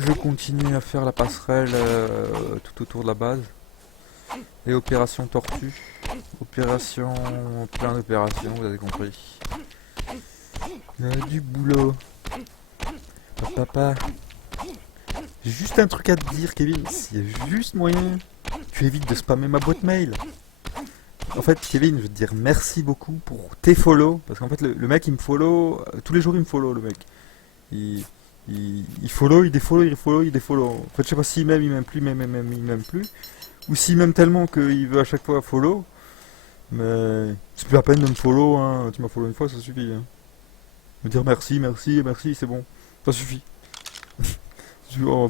je continue à faire la passerelle tout autour de la base. Et opération tortue. Opération... plein d'opérations, vous avez compris. Il y a du boulot. Papa. J'ai juste un truc à te dire, Kevin. S'il y a juste moyen, tu évites de spammer ma boîte mail. En fait, Kevin, je veux te dire merci beaucoup pour tes follow. Parce qu'en fait, le mec, il me follow. Tous les jours, il me follow, le mec. Il follow, il défollow, il follow, il défollow. En fait, je sais pas s'il m'aime, il m'aime plus, il m'aime plus. Ou s'il m'aime tellement qu'il veut à chaque fois follow. Mais c'est plus la peine de me follow, hein. Tu m'as follow une fois, ça suffit. Hein. Me dire merci, merci, merci, c'est bon. Ça suffit.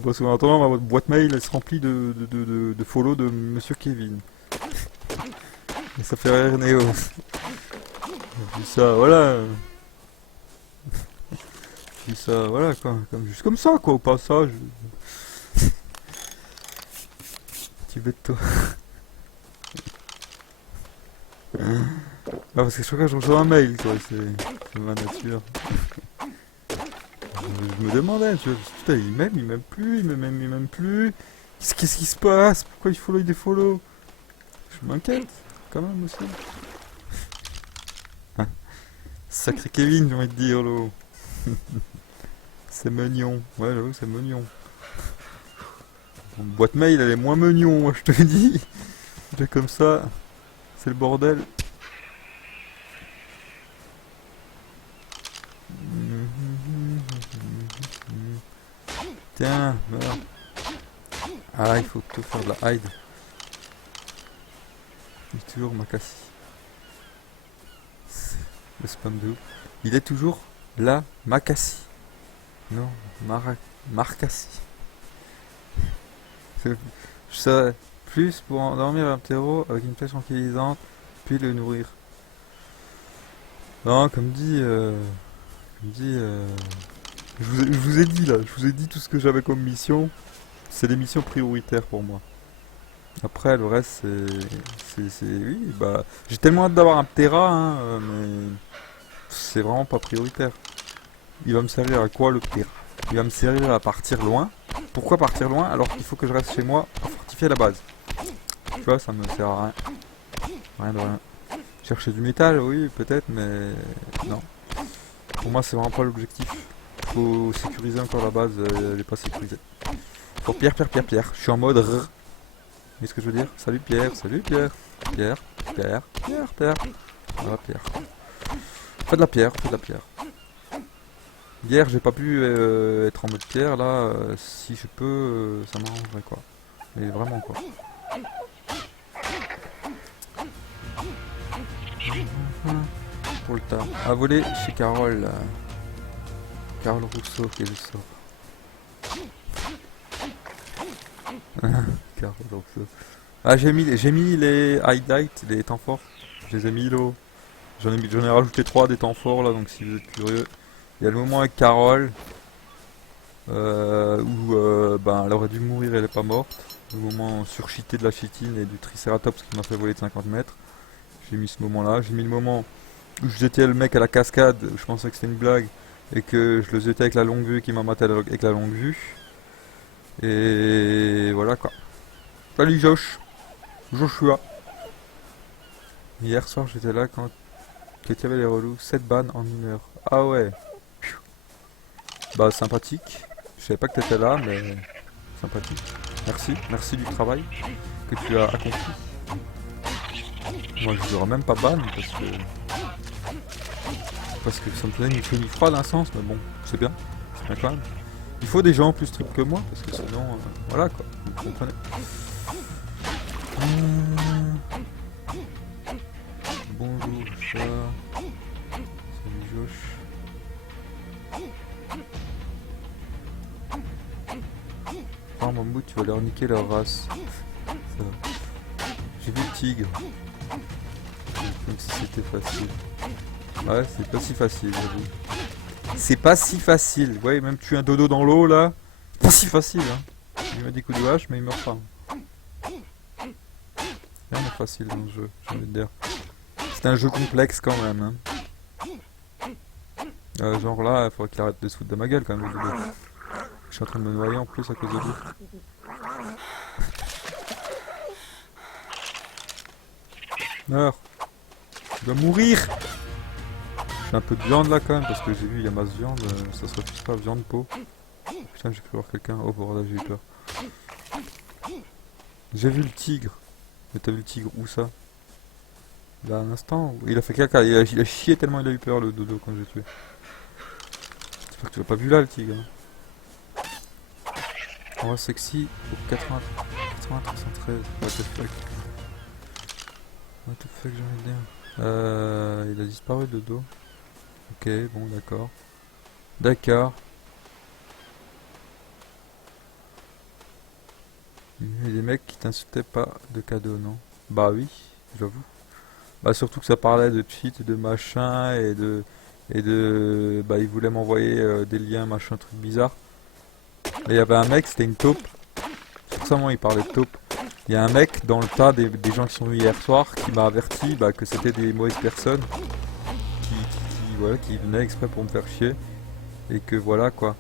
Parce qu'en attendant, ma boîte mail elle se remplit de follow de Monsieur Kevin. Et ça fait rire Néo. Puis ça, voilà. Puis ça, voilà quoi. Juste comme ça quoi, au passage. Tu bête toi. Ah, parce que chaque fois que je reçois un mail, quoi, c'est ma nature. Je me demandais, tu vois, putain, il m'aime plus, il m'aime plus. Qu'est-ce qui se passe? Pourquoi il follow, il défollow? Je m'inquiète, quand même aussi. Ah, sacré Kevin, j'ai envie de dire, là. C'est mignon. Ouais, j'avoue, c'est mignon. Mon boîte mail, elle est moins mignon, moi, je te le dis. Déjà comme ça, c'est le bordel. Tiens, meurs. Ah, il faut tout faire de la hide. Il est toujours Makassi. Le spam de ouf. Il est toujours là, Makassi. Non, Marcassi. Je serais plus pour endormir un ptéro avec une flèche tranquillisante, puis le nourrir. Non, je vous ai dit là, je vous ai dit tout ce que j'avais comme mission. C'est des missions prioritaires pour moi. Après, le reste, oui, bah, j'ai tellement hâte d'avoir un Ptera, hein, mais c'est vraiment pas prioritaire. Il va me servir à quoi le Ptera? Il va me servir à partir loin. Pourquoi partir loin alors qu'il faut que je reste chez moi pour fortifier la base? Tu vois, ça me sert à rien. Rien de rien. Chercher du métal, oui, peut-être, mais non. Pour moi, c'est vraiment pas l'objectif. Faut sécuriser encore la base, elle est pas sécurisée. Oh, Pierre. Je suis en mode R. Mais ce que je veux dire? Salut Pierre. Pierre. Voilà, Pierre. Fais de la pierre. Hier, j'ai pas pu être en mode pierre, là, si je peux, ça m'arrangerait quoi. Mais vraiment quoi. Pour le tas. À voler chez Carole. Carole Rousseau qui est le sort. Carole Rousseau. Ah, j'ai mis les highlights, les temps forts. Je les ai mis là. J'en ai rajouté 3 des temps forts là, donc si vous êtes curieux. Il y a le moment avec Carole. Où ben, elle aurait dû mourir, elle est pas morte. Le moment surcheaté de la chitine et du Triceratops qui m'a fait voler de 50 mètres. J'ai mis ce moment là. J'ai mis le moment où je jetais le mec à la cascade, je pensais que c'était une blague, et que je le jetais avec la longue vue qui m'a maté avec la longue vue. Et voilà quoi. Salut Joshua. Hier soir j'étais là quand il y avait les relous. 7 bannes en 1 heure. Ah ouais. Bah sympathique. Je savais pas que t'étais là, mais sympathique. Merci du travail que tu as accompli. Moi je n'aurais même pas ban parce que ça me faisait ni chaud ni froid d'un sens, mais bon, c'est bien quand même. Il faut des gens plus stricts que moi, parce que sinon, voilà quoi, vous comprenez. Bonjour chat. Salut Josh. Oh Mammouth, tu vas leur niquer leur race. Ça va. J'ai vu le tigre. Comme si c'était facile. Ouais, c'est pas si facile, j'avoue. C'est pas si facile. Ouais, même tuer un dodo dans l'eau là, c'est pas si facile. Hein. Il met des coups de hache, mais il meurt pas. Rien n'est facile dans le jeu, j'ai envie de dire. C'est un jeu complexe quand même. Hein. Genre là, il faudrait qu'il arrête de se foutre de ma gueule quand même. Le Je suis en train de me noyer en plus à cause de lui. Meurs. Tu vas mourir. J'ai un peu de viande là quand même parce que j'ai vu il y a masse viande. Ça se refuse pas, viande, peau. Putain, j'ai cru voir quelqu'un. Oh bordel, j'ai eu peur. J'ai vu le tigre. Mais t'as vu le tigre où ça? Là, un instant. Il a fait caca. Il a chié tellement il a eu peur le dodo quand j'ai tué. J'espère que tu l'as pas vu là le tigre. Hein. On va sexy au 80, 313. What the fuck. What the fuck j'ai envie de dire. Il a disparu le dodo. Ok, bon d'accord. D'accord. Il y a des mecs qui t'insultaient pas de cadeaux, non? Bah oui, j'avoue. Bah surtout que ça parlait de cheat, de machin bah ils voulaient m'envoyer des liens, machin, truc bizarre. Et il y avait un mec, c'était une taupe. Forcément il parlait de taupe. Il y a un mec dans le tas des gens qui sont venus hier soir qui m'a averti bah, que c'était des mauvaises personnes voilà, qui venaient exprès pour me faire chier. Et que voilà quoi.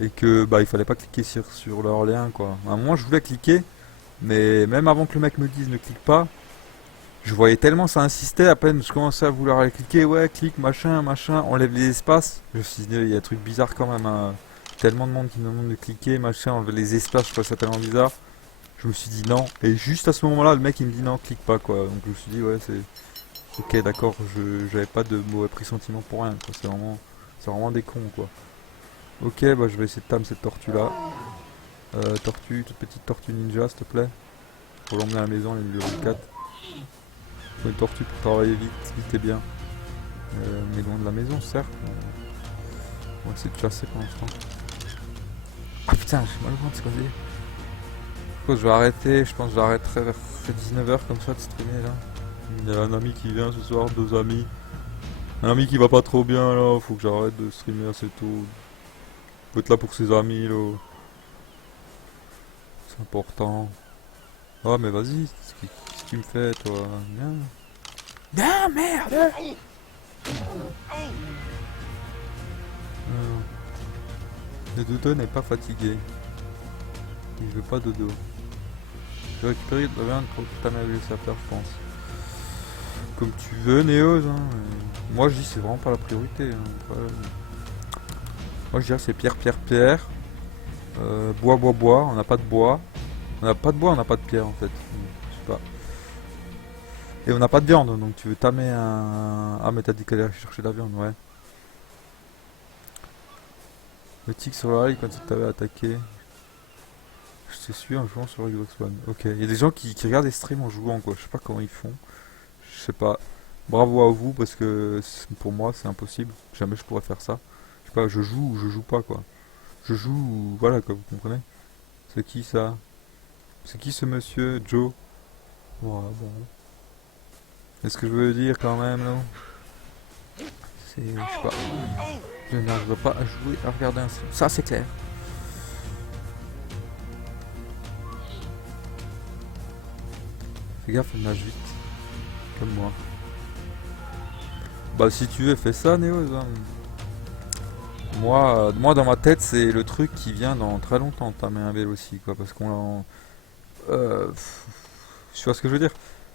Et que bah il fallait pas cliquer sur leur lien quoi. À un moment je voulais cliquer, mais même avant que le mec me dise ne clique pas, je voyais tellement ça insistait, à peine je commençais à vouloir aller cliquer, ouais clique machin, machin, enlève les espaces. Je me suis dit il y a un truc bizarre quand même, hein. Tellement de monde qui me demande de cliquer, machin, enlever les espaces, je trouvais ça tellement bizarre. Je me suis dit non, et juste à ce moment là le mec il me dit non clique pas quoi. Donc je me suis dit ouais c'est... Ok d'accord, j'avais pas de mauvais pressentiment pour rien quoi, c'est vraiment des cons quoi. Ok, bah je vais essayer de tamer cette tortue là. Tortue, toute petite tortue ninja, s'il te plaît. Pour l'emmener à la maison, les numéro 4. Faut une tortue pour travailler vite, vite et bien. Mais loin de la maison, certes. On va essayer de chasser pour l'instant. Ah putain, j'ai mal au ventre, c'est quoi ça? Je pense que je vais arrêter, je pense que j'arrêterai vers 19h comme ça de streamer là. Il y a un ami qui vient ce soir, deux amis. Un ami qui va pas trop bien là, faut que j'arrête de streamer assez tôt. Faut être là pour ses amis là. C'est important. Oh mais vas-y, qu'est-ce que tu me fais toi? Viens. Viens merde. Le dodo n'est pas fatigué. Il veut pas dodo. Je vais récupérer de la viande pour que ta mère laisse à faire je pense. Comme tu veux Néos hein. Moi je dis c'est vraiment pas la priorité hein. Moi je dirais c'est pierre, pierre, pierre. Bois, bois, bois. On n'a pas de bois. On n'a pas de bois, on n'a pas de pierre en fait. Je sais pas. Et on n'a pas de viande, donc tu veux tamer un... Ah mais t'as dit qu'elle allait chercher de la viande, ouais. Le tic sur la rail quand il t'avait attaqué. Je te suis en jouant sur Xbox One. Ok, il y a des gens qui regardent les streams en jouant quoi, je sais pas comment ils font. Je sais pas. Bravo à vous parce que pour moi c'est impossible. Jamais je pourrais faire ça. Je sais pas, je joue ou je joue pas quoi. Je joue ou... Voilà quoi, vous comprenez. C'est qui ça? C'est qui ce monsieur Joe? Voilà, bon. Est-ce que je veux dire quand même là? C'est... Je sais pas. Je n'arrive pas à jouer, à regarder un film. Ça c'est clair. Fais gaffe, elle nage vite. Comme moi. Bah si tu veux, fais ça Néo. Hein. Moi dans ma tête c'est le truc qui vient dans très longtemps, tamer un vélo aussi quoi. Parce qu'on... Tu vois ce que je veux dire?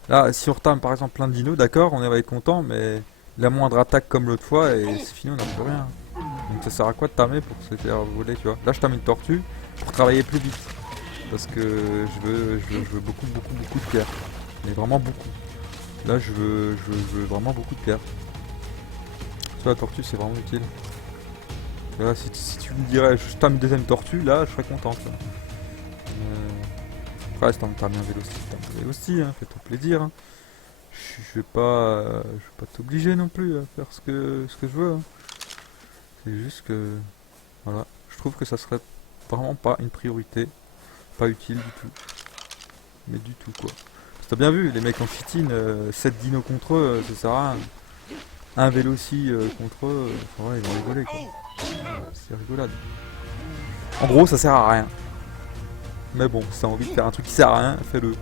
Là, si on retame par exemple plein de dinos, d'accord, on va être content, mais la moindre attaque comme l'autre fois et c'est fini, on n'a plus rien. Donc ça sert à quoi de tamer pour se faire voler, tu vois? Là, je tame une tortue pour travailler plus vite. Parce que je veux beaucoup, beaucoup, beaucoup de pierres. Mais vraiment beaucoup. Là, je veux vraiment beaucoup de pierres. Tu vois, la tortue, c'est vraiment utile. Là, si tu me dirais, je tame une deuxième tortue, là, je serais content. Après, si t'as mis un vélo aussi, t'as un vélo aussi, hein, fais-toi plaisir. Hein. Je vais pas t'obliger non plus à faire ce que je veux. Hein. C'est juste que, voilà, je trouve que ça serait vraiment pas une priorité, pas utile du tout. Mais du tout quoi. T'as bien vu, les mecs en chitine, 7 dinos contre eux, ça sert à rien. Un vélo aussi contre eux, ouais, ils vont rigoler quoi. C'est rigolade. En gros, ça sert à rien. Mais bon, si t'as envie de faire un truc qui sert à rien, fais-le.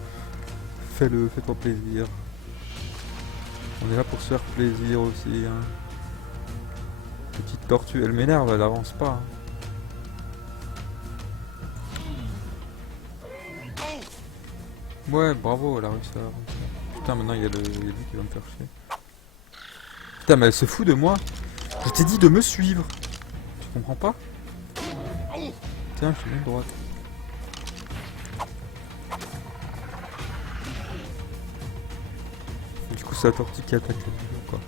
Fais-le, fais-toi plaisir. On est là pour se faire plaisir aussi. Hein. Petite tortue, elle m'énerve, elle avance pas. Hein. Ouais, bravo, elle a réussi à avancer. Putain, maintenant il y a lui qui va me faire chier. Putain, mais elle se fout de moi. Je t'ai dit de me suivre. Tu comprends pas? Tiens, je suis bien droite. Du coup, c'est la tortue qui attaque le bidon, quoi.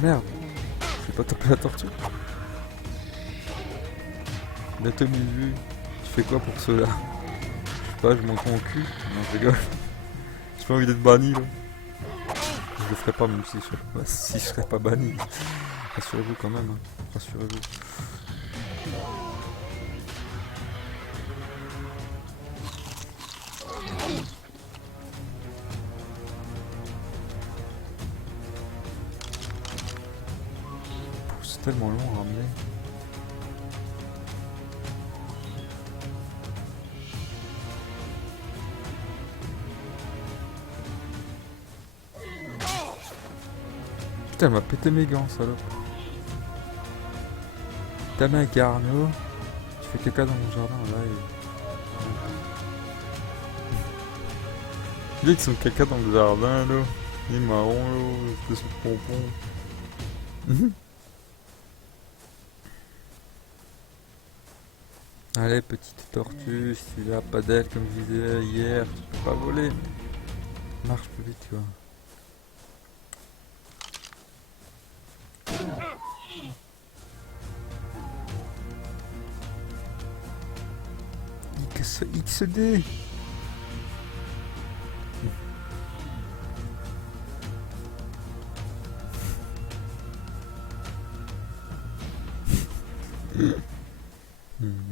Merde. J'ai pas tapé la tortue. Bientôt 1000 vues. Tu fais quoi pour cela? Je sais pas, je monte mon cul. Non, je rigole. J'ai pas envie d'être banni, là. Je le ferai pas, même si je serais pas banni. Rassurez-vous quand même, hein. Rassurez-vous. C'est tellement long à ramener. Putain, elle m'a pété mes gants, salope. T'as mis un Carnot. Tu fais caca dans mon jardin, là. Il y a qui sont caca dans le jardin, là. Il est marron, là. Espèce de pompon. Allez, petite tortue, si tu n'as pas d'aile, comme je disais hier, tu peux pas voler. Marche plus vite, quoi. XD.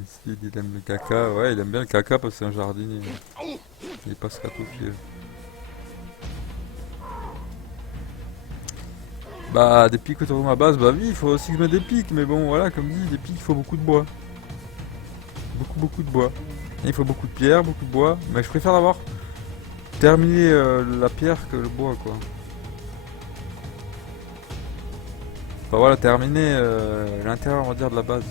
Ici, il aime le caca. Ouais, il aime bien le caca parce que c'est un jardinier. Il passera tout fier. Bah, des pics autour de ma base, bah oui, il faut aussi que je mette des pics. Mais bon, voilà, comme dit, des pics, il faut beaucoup de bois. Beaucoup de bois. Et il faut beaucoup de pierre, beaucoup de bois. Mais je préfère d'abord terminer la pierre que le bois, quoi. Enfin voilà, terminer l'intérieur, on va dire, de la base.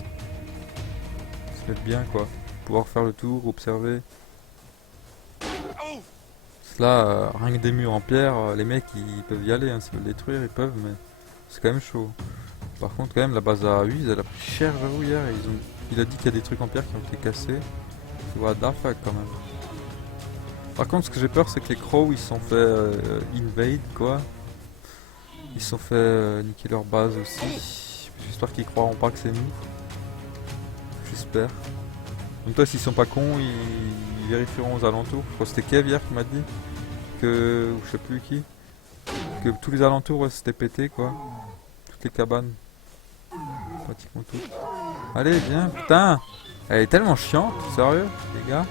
Se mettre bien, quoi. Pouvoir faire le tour, observer. Là, rien que des murs en pierre, les mecs ils peuvent y aller, hein, s'ils veulent détruire, ils peuvent, mais c'est quand même chaud. Par contre, quand même, la base à 8, elle a pris cher, j'avoue, hier. Il a dit qu'il y a des trucs en pierre qui ont été cassés. C'est what the fuck, quand même. Par contre, ce que j'ai peur, c'est que les crows ils se sont fait invade, quoi. Ils se sont fait niquer leur base aussi. J'espère qu'ils croiront pas que c'est nous. J'espère. Donc, toi, s'ils sont pas cons, ils vérifieront aux alentours. Je crois que c'était Kev hier qui m'a dit que. Ou je sais plus qui. Que tous les alentours, ouais, c'était pété, quoi. Toutes les cabanes. Pratiquement toutes. Allez, viens, putain! Elle est tellement chiante, sérieux, les gars.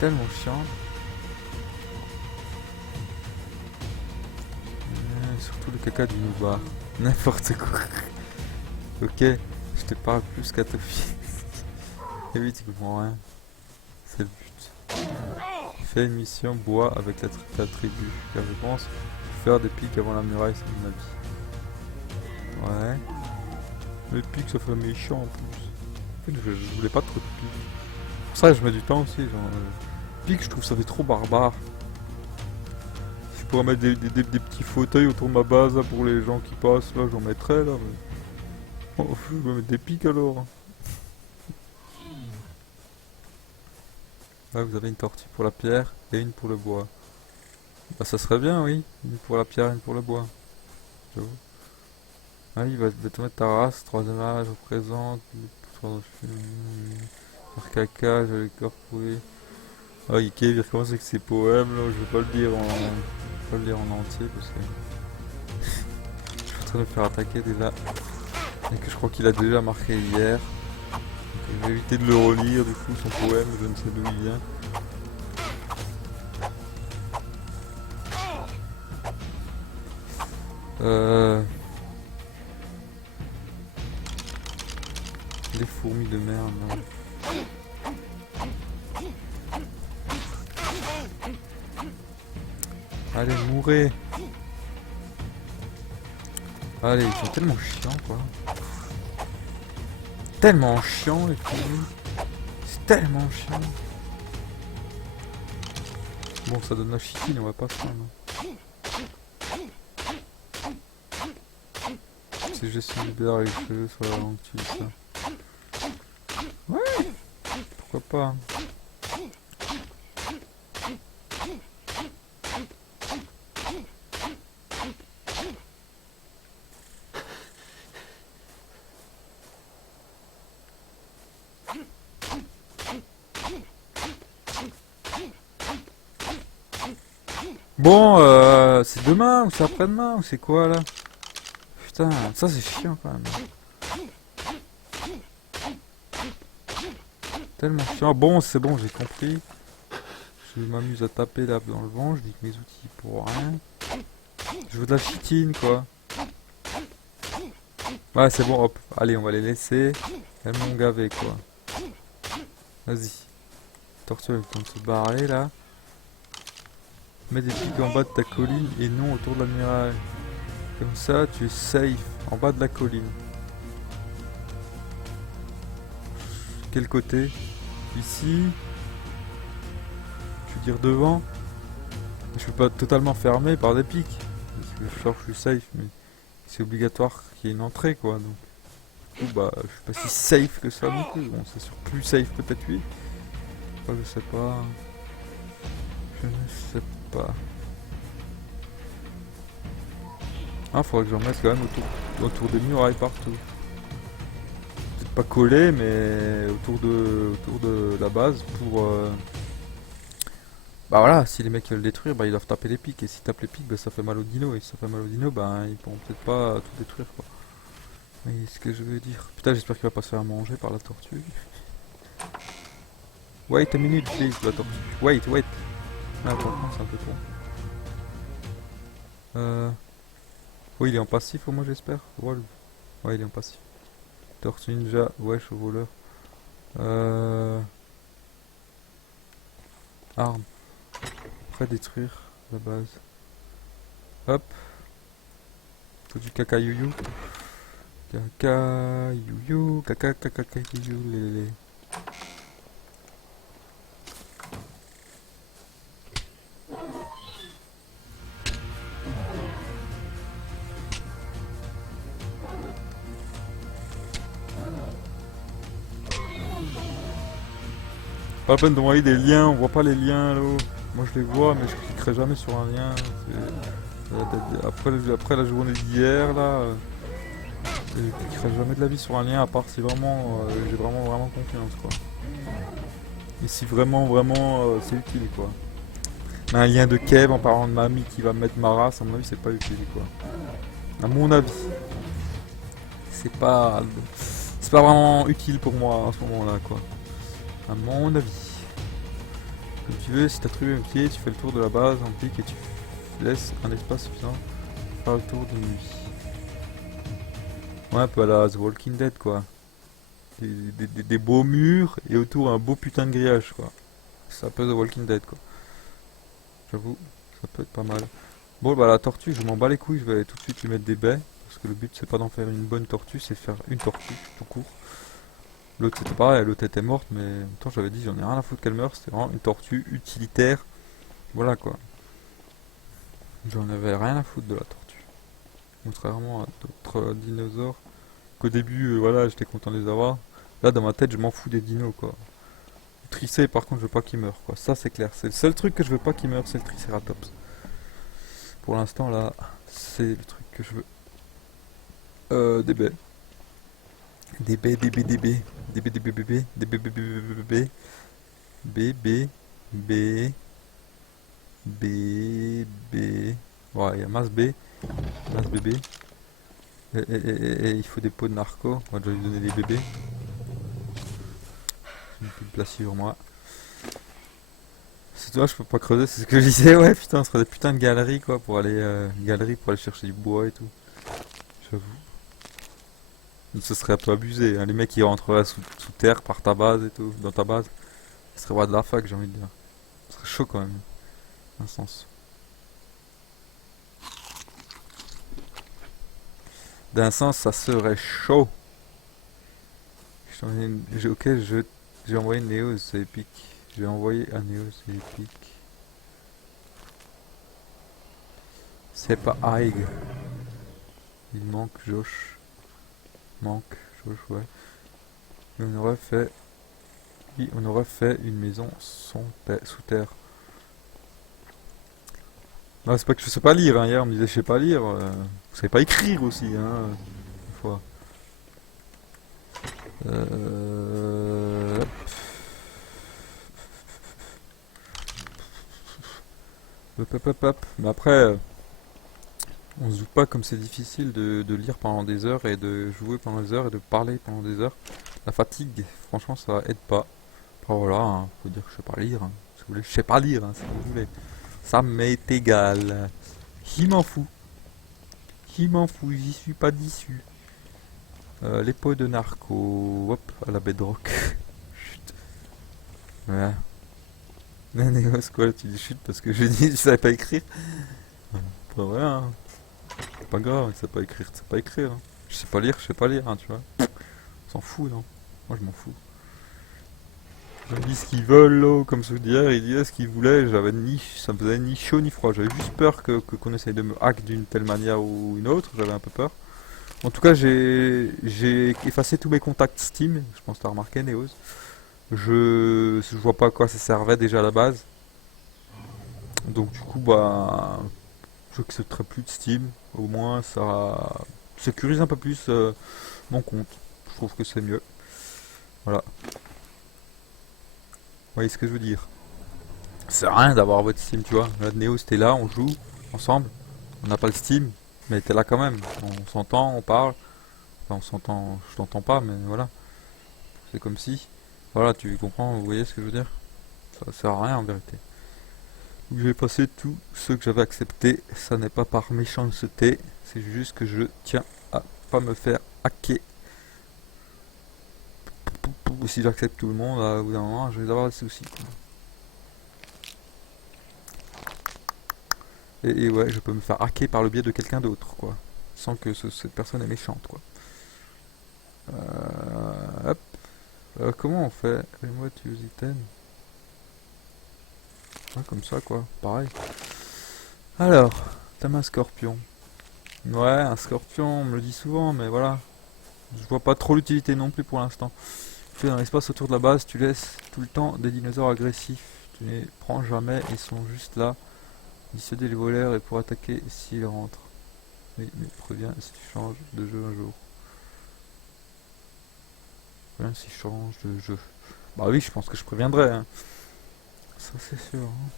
Tellement chiante. Surtout le caca du Nouba. N'importe quoi. Ok, je te parle plus qu'à Tofi. Et oui, tu comprends rien. C'est le but. Fais une mission bois avec ta tribu. Car je pense faire des pics avant la muraille, c'est mon avis. Ouais. Les pics, ça fait méchant en plus. En fait, je voulais pas trop de pics. Pour ça, je mets du temps aussi. Genre, pics, je trouve ça fait trop barbare. Si je pourrais mettre des petits fauteuils autour de ma base là, pour les gens qui passent, là, j'en mettrais là. Mais... Oh, je vais mettre des pics alors. Là, vous avez une tortue pour la pierre et une pour le bois. Bah, ça serait bien, oui. Une pour la pierre et une pour le bois. J'avoue. Ah, il va te mettre ta race. Troisième âge représente. Faire caca, je vais corporer. Ah, Ike, il recommence avec ses poèmes là. Je vais pas le lire en entier parce que je suis en train de me faire attaquer déjà. Et que je crois qu'il a déjà marqué hier. Donc, je vais éviter de le relire du coup son poème, je ne sais d'où il vient. Les fourmis de merde là. Allez, mourrez. Allez, ils sont tellement chiants quoi. tellement chiant les films. C'est tellement chiant. Bon, ça donne la chitine, on va pas se prendre. C'est juste une bizarre avec les cheveux sur la lentille, ça. Ouais, pourquoi pas. Bon, c'est demain ou c'est après-demain ou c'est quoi là? Putain, ça c'est chiant quand même. Tellement chiant. Bon, c'est bon, j'ai compris. Je m'amuse à taper là dans le vent, je dis que mes outils pour rien. Je veux de la chitine quoi. Ouais, c'est bon, hop. Allez, on va les laisser. Elles m'ont gavé quoi. Vas-y. Tortue, elle est en train de se barrer là. Mets des pics en bas de ta colline et non autour de la muraille. Comme ça, tu es safe en bas de la colline. Quel côté? Ici? Je veux dire devant? Je peux pas totalement fermer par des pics. Parce que je sors, je suis safe, mais c'est obligatoire qu'il y ait une entrée quoi. Donc, du coup, bah, je suis pas si safe que ça non plus. Bon, c'est sûr plus safe peut-être oui. Enfin, je sais pas. Je ne sais pas. Ah, faudrait que j'en mette quand même autour des murailles partout. Peut-être pas collé, mais autour de la base pour. Bah voilà, si les mecs veulent le détruire, bah ils doivent taper les pics. Et s'ils tapent les pics, bah ça fait mal aux dinos. Et si ça fait mal aux dinos, bah ils pourront peut-être pas tout détruire quoi. Mais ce que je veux dire. Putain, j'espère qu'il va pas se faire manger par la tortue. Wait a minute, please, la tortue. Wait. Ah, par contre, c'est un peu trop. Oui, il est en passif au moins, j'espère. Ouais, il est en passif. Tortue ninja, wesh au voleur. Arme. Prêt à détruire la base. Hop. Faut du caca youyou. Caca youyou. Caca youyou. Les. Pas la peine d'envoyer des liens, on voit pas les liens là. Moi je les vois mais je cliquerai jamais sur un lien. Après la journée d'hier là, je cliquerai jamais de la vie sur un lien à part si vraiment j'ai vraiment confiance quoi. Et si vraiment c'est utile quoi. Mais un lien de Kev en parlant de mamie qui va me mettre ma race, à mon avis c'est pas utile quoi. À mon avis. C'est pas. C'est pas vraiment utile pour moi à ce moment là quoi. À mon avis. Comme tu veux, si t'as trouvé un pied, tu fais le tour de la base en pique et tu laisses un espace suffisant pour faire le tour de nuit. Ouais, un peu à la The Walking Dead quoi. Des beaux murs et autour un beau putain de grillage quoi. C'est un peu The Walking Dead quoi. J'avoue, ça peut être pas mal. Bon bah la tortue, je m'en bats les couilles, je vais aller tout de suite lui mettre des baies. Parce que le but c'est pas d'en faire une bonne tortue, c'est de faire une tortue tout court. L'autre c'était pareil, l'autre était morte, mais en même temps j'avais dit j'en ai rien à foutre qu'elle meure, c'était vraiment une tortue utilitaire. Voilà quoi. J'en avais rien à foutre de la tortue. Contrairement à d'autres dinosaures, qu'au début, voilà, j'étais content de les avoir. Là dans ma tête je m'en fous des dinos quoi. Le tricé par contre je veux pas qu'il meure quoi, ça c'est clair. C'est le seul truc que je veux pas qu'il meure, c'est le tricératops. Pour l'instant là, c'est le truc que je veux. Des baies. Des baies, des baies, des baies. Des baies, des baies, des baies, des baies, des baies, B, B, B, B, B. Ouais, il y a masse B, masse bébé. Et il faut des pots de narco. On va déjà lui donner des bébés. J'ai plus de place sur moi. C'est toi, je peux pas creuser, c'est ce que je disais. Ouais, putain, on serait des putains de galeries quoi pour aller, galeries pour aller chercher du bois et tout. J'avoue. Ce serait un peu abusé. Hein. Les mecs qui rentreraient sous terre par ta base et tout, dans ta base. Ce serait roi de la fac, j'ai envie de dire. Ce serait chaud quand même. Un sens. D'un sens, ça serait chaud. Je Ok, j'ai envoyé une Néo, c'est épique. J'ai envoyé un Néo, c'est épique. C'est pas Aig. Il manque Josh. Manque Josh, ouais. Et on aurait fait... Oui, on aurait fait une maison sous terre. Non, c'est pas que je sais pas lire, hein. Hier on me disait je sais pas lire. Vous savez pas écrire aussi, hein. Des fois. Hop. Hop, hop, hop, hop. Mais après, on se doute pas comme c'est difficile de lire pendant des heures et de jouer pendant des heures et de parler pendant des heures. La fatigue, franchement, ça aide pas. Après voilà, hein, faut dire que je sais pas lire, hein. Si vous voulez, je sais pas lire, hein, si vous voulez. Ça m'est égal. Qui m'en fout. Qui m'en fout, j'y suis pas d'issue. Les pots de narco, hop, à la bedrock. Chut. Voilà. Nénéos, quoi, tu dis chute parce que j'ai dit je savais pas écrire. Pas vrai, hein. C'est pas grave, il sait pas écrire, tu sais pas écrire, hein. Je sais pas lire, je sais pas lire, hein, tu vois. On s'en fout, non? Moi je m'en fous. Ils disent ce qu'ils veulent, là, comme ce d'hier, ils disaient ce qu'ils voulaient, ça me faisait ni chaud ni froid. J'avais juste peur qu'on essaye de me hack d'une telle manière ou une autre, j'avais un peu peur. En tout cas, j'ai effacé tous mes contacts Steam, je pense que t'as remarqué, Neos. Je vois pas à quoi ça servait déjà à la base. Donc du coup, bah, j'accepterai plus de Steam. Au moins, ça sécurise un peu plus mon compte. Je trouve que c'est mieux. Voilà. Vous voyez ce que je veux dire? C'est rien d'avoir votre Steam, tu vois. Là, Neo, c'était là, on joue ensemble. On n'a pas le Steam, mais t'es là quand même. On s'entend, on parle. Enfin, on s'entend, je t'entends pas, mais voilà. C'est comme si. Voilà, tu comprends, vous voyez ce que je veux dire? Ça sert à rien en vérité. Donc, j'ai passé tout ce que j'avais accepté. Ça n'est pas par méchanceté, c'est juste que je tiens à pas me faire hacker. Si j'accepte tout le monde, au bout d'un moment, je vais avoir des soucis, quoi. Et ouais, je peux me faire hacker par le biais de quelqu'un d'autre, quoi. Sans que cette personne est méchante, quoi. Hop. Comment on fait? Remote use item. Ouais, comme ça, quoi. Pareil. Alors, t'as un scorpion. Ouais, un scorpion, on me le dit souvent, mais voilà. Je vois pas trop l'utilité non plus pour l'instant. Tu es dans l'espace autour de la base, tu laisses tout le temps des dinosaures agressifs. Tu ne les prends jamais, ils sont juste là. Dissuader les voleurs et pour attaquer s'ils rentrent. Oui, mais préviens si tu changes de jeu un jour. Préviens si je change de jeu. Bah oui, je pense que je préviendrai, hein. Ça c'est sûr, hein.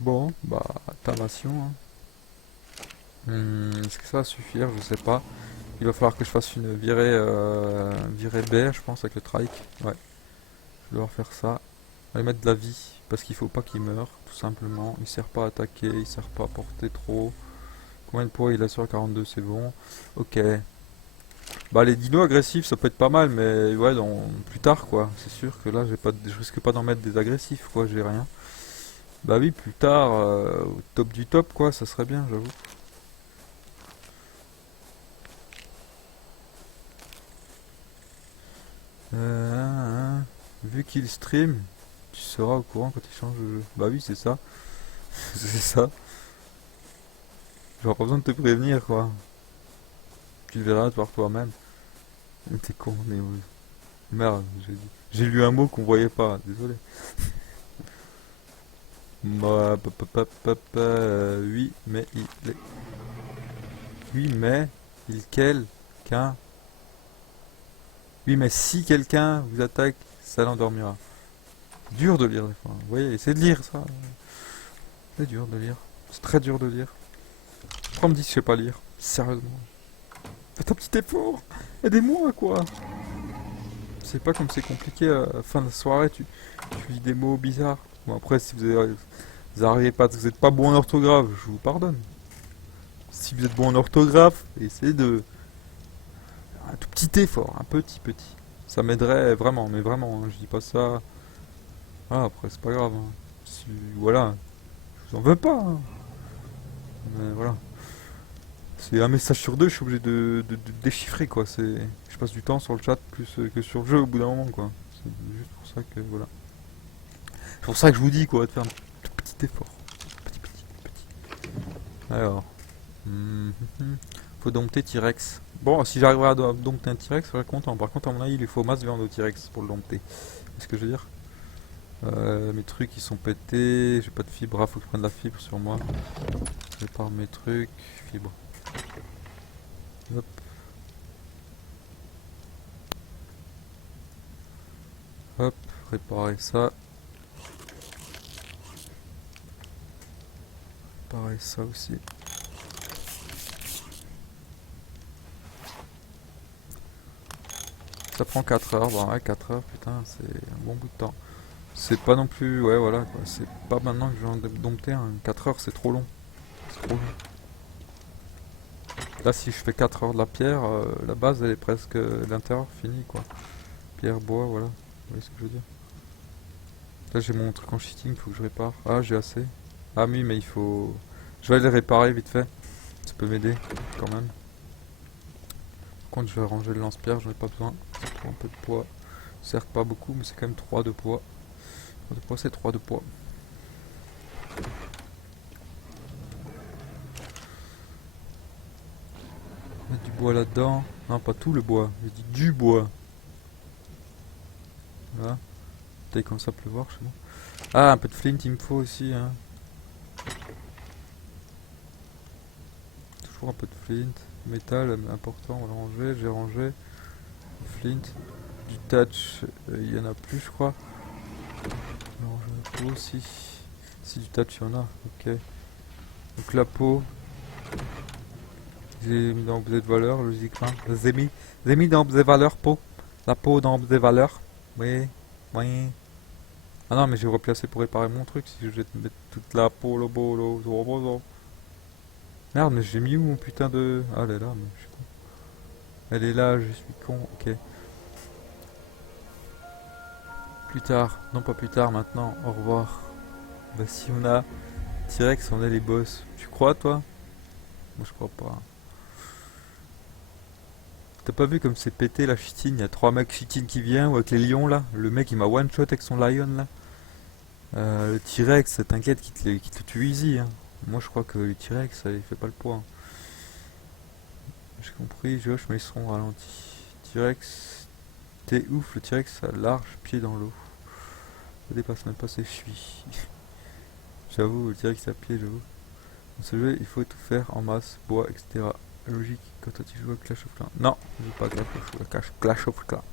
Bon, bah, tavation, hein. Est-ce que ça va suffire? Je sais pas. Il va falloir que je fasse une virée B, je pense, avec le trike. Ouais, je vais devoir faire ça. On va lui mettre de la vie, parce qu'il faut pas qu'il meure, tout simplement. Il sert pas à attaquer, il sert pas à porter trop. Combien de poids il a sur 42, c'est bon. Ok. Bah les dinos agressifs, ça peut être pas mal, mais ouais, plus tard, quoi. C'est sûr que là, je risque pas d'en mettre des agressifs, quoi, j'ai rien. Bah oui, plus tard, au top du top, quoi, ça serait bien, j'avoue. Vu qu'il stream, tu seras au courant quand il change de jeu. Bah oui, c'est ça. C'est ça. J'aurais pas besoin de te prévenir, quoi. Tu le verras par toi-même. T'es con, mais oui. Merde, j'ai lu un mot qu'on voyait pas, désolé. Bah, oui, mais il est... Oui, mais... Il quelqu'un... Oui, mais si quelqu'un vous attaque, ça l'endormira. Dur de lire des fois. Vous voyez, essayez de lire ça. C'est dur de lire. C'est très dur de lire. Pourquoi on me dit que je sais pas lire? Sérieusement. Faites un petit effort. Aidez-moi, quoi. C'est pas comme c'est compliqué à la fin de la soirée, tu lis des mots bizarres. Bon, après, si vous arrivez pas, vous êtes pas bon en orthographe, je vous pardonne. Si vous êtes bon en orthographe, essayez de... Un tout petit effort, un petit. Ça m'aiderait vraiment, mais vraiment, hein, je dis pas ça... Ah, après, c'est pas grave, hein. Voilà, je vous en veux pas, hein. Mais voilà. C'est un message sur deux, je suis obligé de déchiffrer quoi. Je passe du temps sur le chat plus que sur le jeu au bout d'un moment quoi. C'est juste pour ça que voilà. C'est pour ça que je vous dis quoi, de faire un tout petit effort. Alors. Faut dompter T-Rex. Bon, si j'arriverai à dompter un T-Rex, je serais content. Par contre, à mon avis, il lui faut masse viande au T-Rex pour le dompter. C'est ce que je veux dire. Mes trucs ils sont pétés. J'ai pas de fibre. Ah, faut que je prenne de la fibre sur moi. Je répare mes trucs. Fibre. Hop. Hop. Réparer ça. Réparer ça aussi. Ça prend 4 heures, bon ouais 4 heures putain c'est un bon bout de temps. C'est pas non plus, ouais voilà quoi, c'est pas maintenant que je vais en dompter un, 4 heures c'est trop long. C'est trop long. Là si je fais 4 heures de la pierre, la base elle est presque l'intérieur fini quoi. Pierre, bois, voilà, vous voyez ce que je veux dire. Là j'ai mon truc en cheating, faut que je répare. Ah j'ai assez. Ah oui mais il faut... Je vais aller réparer vite fait. Ça peut m'aider quand même. Par contre je vais ranger le lance-pierre, j'en ai pas besoin. Ça prend un peu de poids. Certes pas beaucoup mais c'est quand même 3 de poids. 3 de poids c'est 3 de poids. Mettre du bois là-dedans. Non pas tout le bois, j'ai dit du bois. Voilà. Peut-être comme ça pleuvoir chez moi. Ah un peu de flint il me faut aussi hein. Toujours un peu de flint. Métal important, on va le ranger, j'ai rangé. Flint. Du touch, il y en a plus je crois. Non, j'en ai pas aussi. Si du touch il y en a, ok. Donc la peau. J'ai mis dans objet de valeur, logiquement. J'ai mis dans objet de valeur peau. La peau dans objet de valeur. Oui, oui. Ah non mais j'ai replacé pour réparer mon truc si je vais te mettre toute la peau, le beau, le... Merde mais j'ai mis où mon putain de... Ah elle est là mais je suis con. Elle est là, je suis con, ok. Plus tard, non pas plus tard, maintenant, au revoir. Bah si on a T-Rex, on a les boss. Tu crois toi? Moi je crois pas. T'as pas vu comme c'est pété la chitine? Il y a 3 mecs chitine qui viennent ou avec les lions là. Le mec il m'a one shot avec son lion là. Le T-Rex, t'inquiète qu'il te tue easy hein. Moi je crois que le T-Rex il fait pas le poids. J'ai compris, Josh mais ils seront ralentis. T-Rex, t'es ouf, le T-Rex a large pied dans l'eau. Ça dépasse même pas ses chevilles. J'avoue, le T-Rex a pied, j'avoue. Dans ce jeu, il faut tout faire en masse, bois, etc. Logique quand toi tu joues à Clash of Clans. Non, je joue pas à Clash of Clans.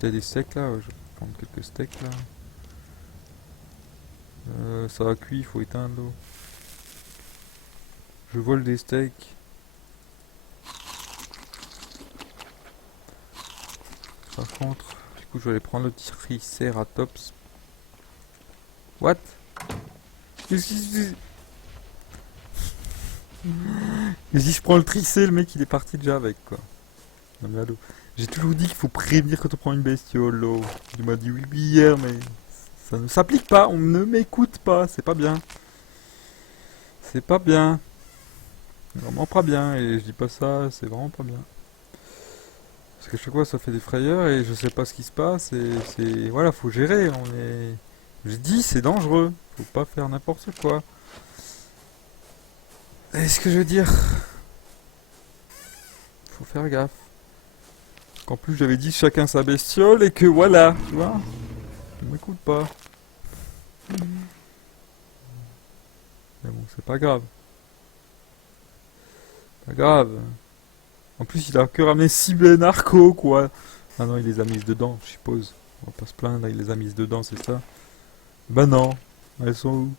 T'as des steaks là? Ouais, je vais prendre quelques steaks là. Ça va cuire, il faut éteindre l'eau. Je vole des steaks. Par contre, du coup je vais aller prendre le Triceratops. What? Qu'est-ce qui se... Et si je prends le tricé, le mec il est parti déjà avec quoi. Non mais allô. J'ai toujours dit qu'il faut prévenir quand on prend une bestiole là. Il m'a dit oui hier mais ça ne s'applique pas, on ne m'écoute pas, c'est pas bien. C'est pas bien. Vraiment pas bien et je dis pas ça, c'est vraiment pas bien. Parce que chaque fois ça fait des frayeurs et je sais pas ce qui se passe et c'est... Voilà, faut gérer, on est... Je dis c'est dangereux, faut pas faire n'importe quoi. Et ce que je veux dire... Faut faire gaffe. Qu'en plus j'avais dit chacun sa bestiole et que voilà, tu vois. On m'écoute pas. Mais bon, c'est pas grave. Pas grave. En plus, il a que ramené 6 narcos, quoi. Ah non, il les a mises dedans, je suppose. On va pas se plaindre, là, il les a mises dedans, c'est ça? Bah non. Elles sont où?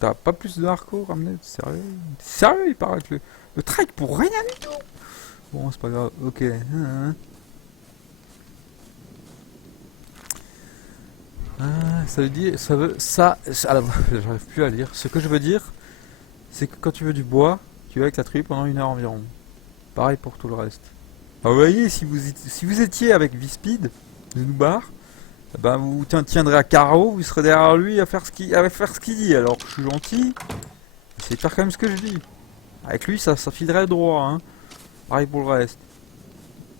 T'as pas plus de narcos ramenés? Sérieux? Sérieux, il paraît que le trek pour rien du tout. Bon, c'est pas grave. Ok. Ça veut dire... Ça veut... Ça... Alors, j'arrive plus à lire. Ce que je veux dire, c'est que quand tu veux du bois, tu vas avec la tribu pendant 1 heure environ. Pareil pour tout le reste. Alors, vous voyez, si vous étiez avec V-Speed, Znubar, Ben vous tiendrez à carreau, vous serez derrière lui à faire ce qu'il dit. Alors je suis gentil, essayez de faire quand même ce que je dis. Avec lui ça filerait droit, hein. Pareil pour le reste.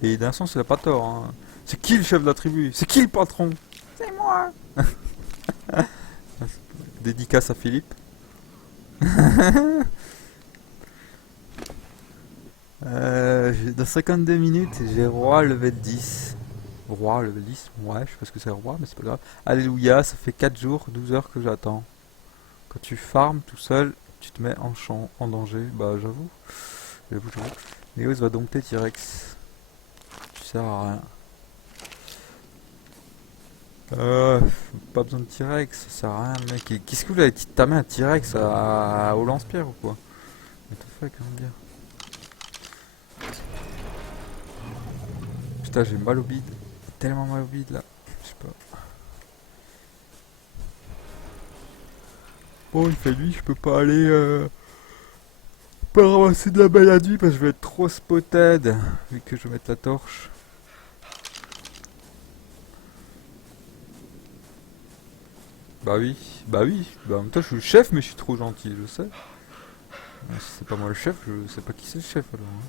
Et d'un sens il a pas tort, hein. C'est qui le chef de la tribu? C'est qui le patron? C'est moi. Dédicace à Philippe. Dans 52 minutes, j'ai roi level 10. Roi level 10, ouais, je sais pas ce que c'est roi, mais c'est pas grave. Alléluia, ça fait 4 jours, 12 heures que j'attends. Quand tu farmes tout seul, tu te mets en danger. Bah j'avoue. J'avoue. Léos va dompter T-Rex. Tu sers à rien. Pas besoin de T-Rex, ça sert à rien, mec. Qu'est-ce que vous avez tamé un T-Rex au lance-pierre ou quoi? What the fuck, comment dire? Putain, j'ai mal au bide. Tellement mal au bide là. Je sais pas. Bon, il fait nuit, je peux pas aller. Pas ramasser de la maladie parce que je vais être trop spotted. Vu que je vais mettre la torche. Bah oui, bah oui. Bah en même temps, je suis le chef, mais je suis trop gentil, je sais. Si c'est pas moi le chef, je sais pas qui c'est le chef alors, hein.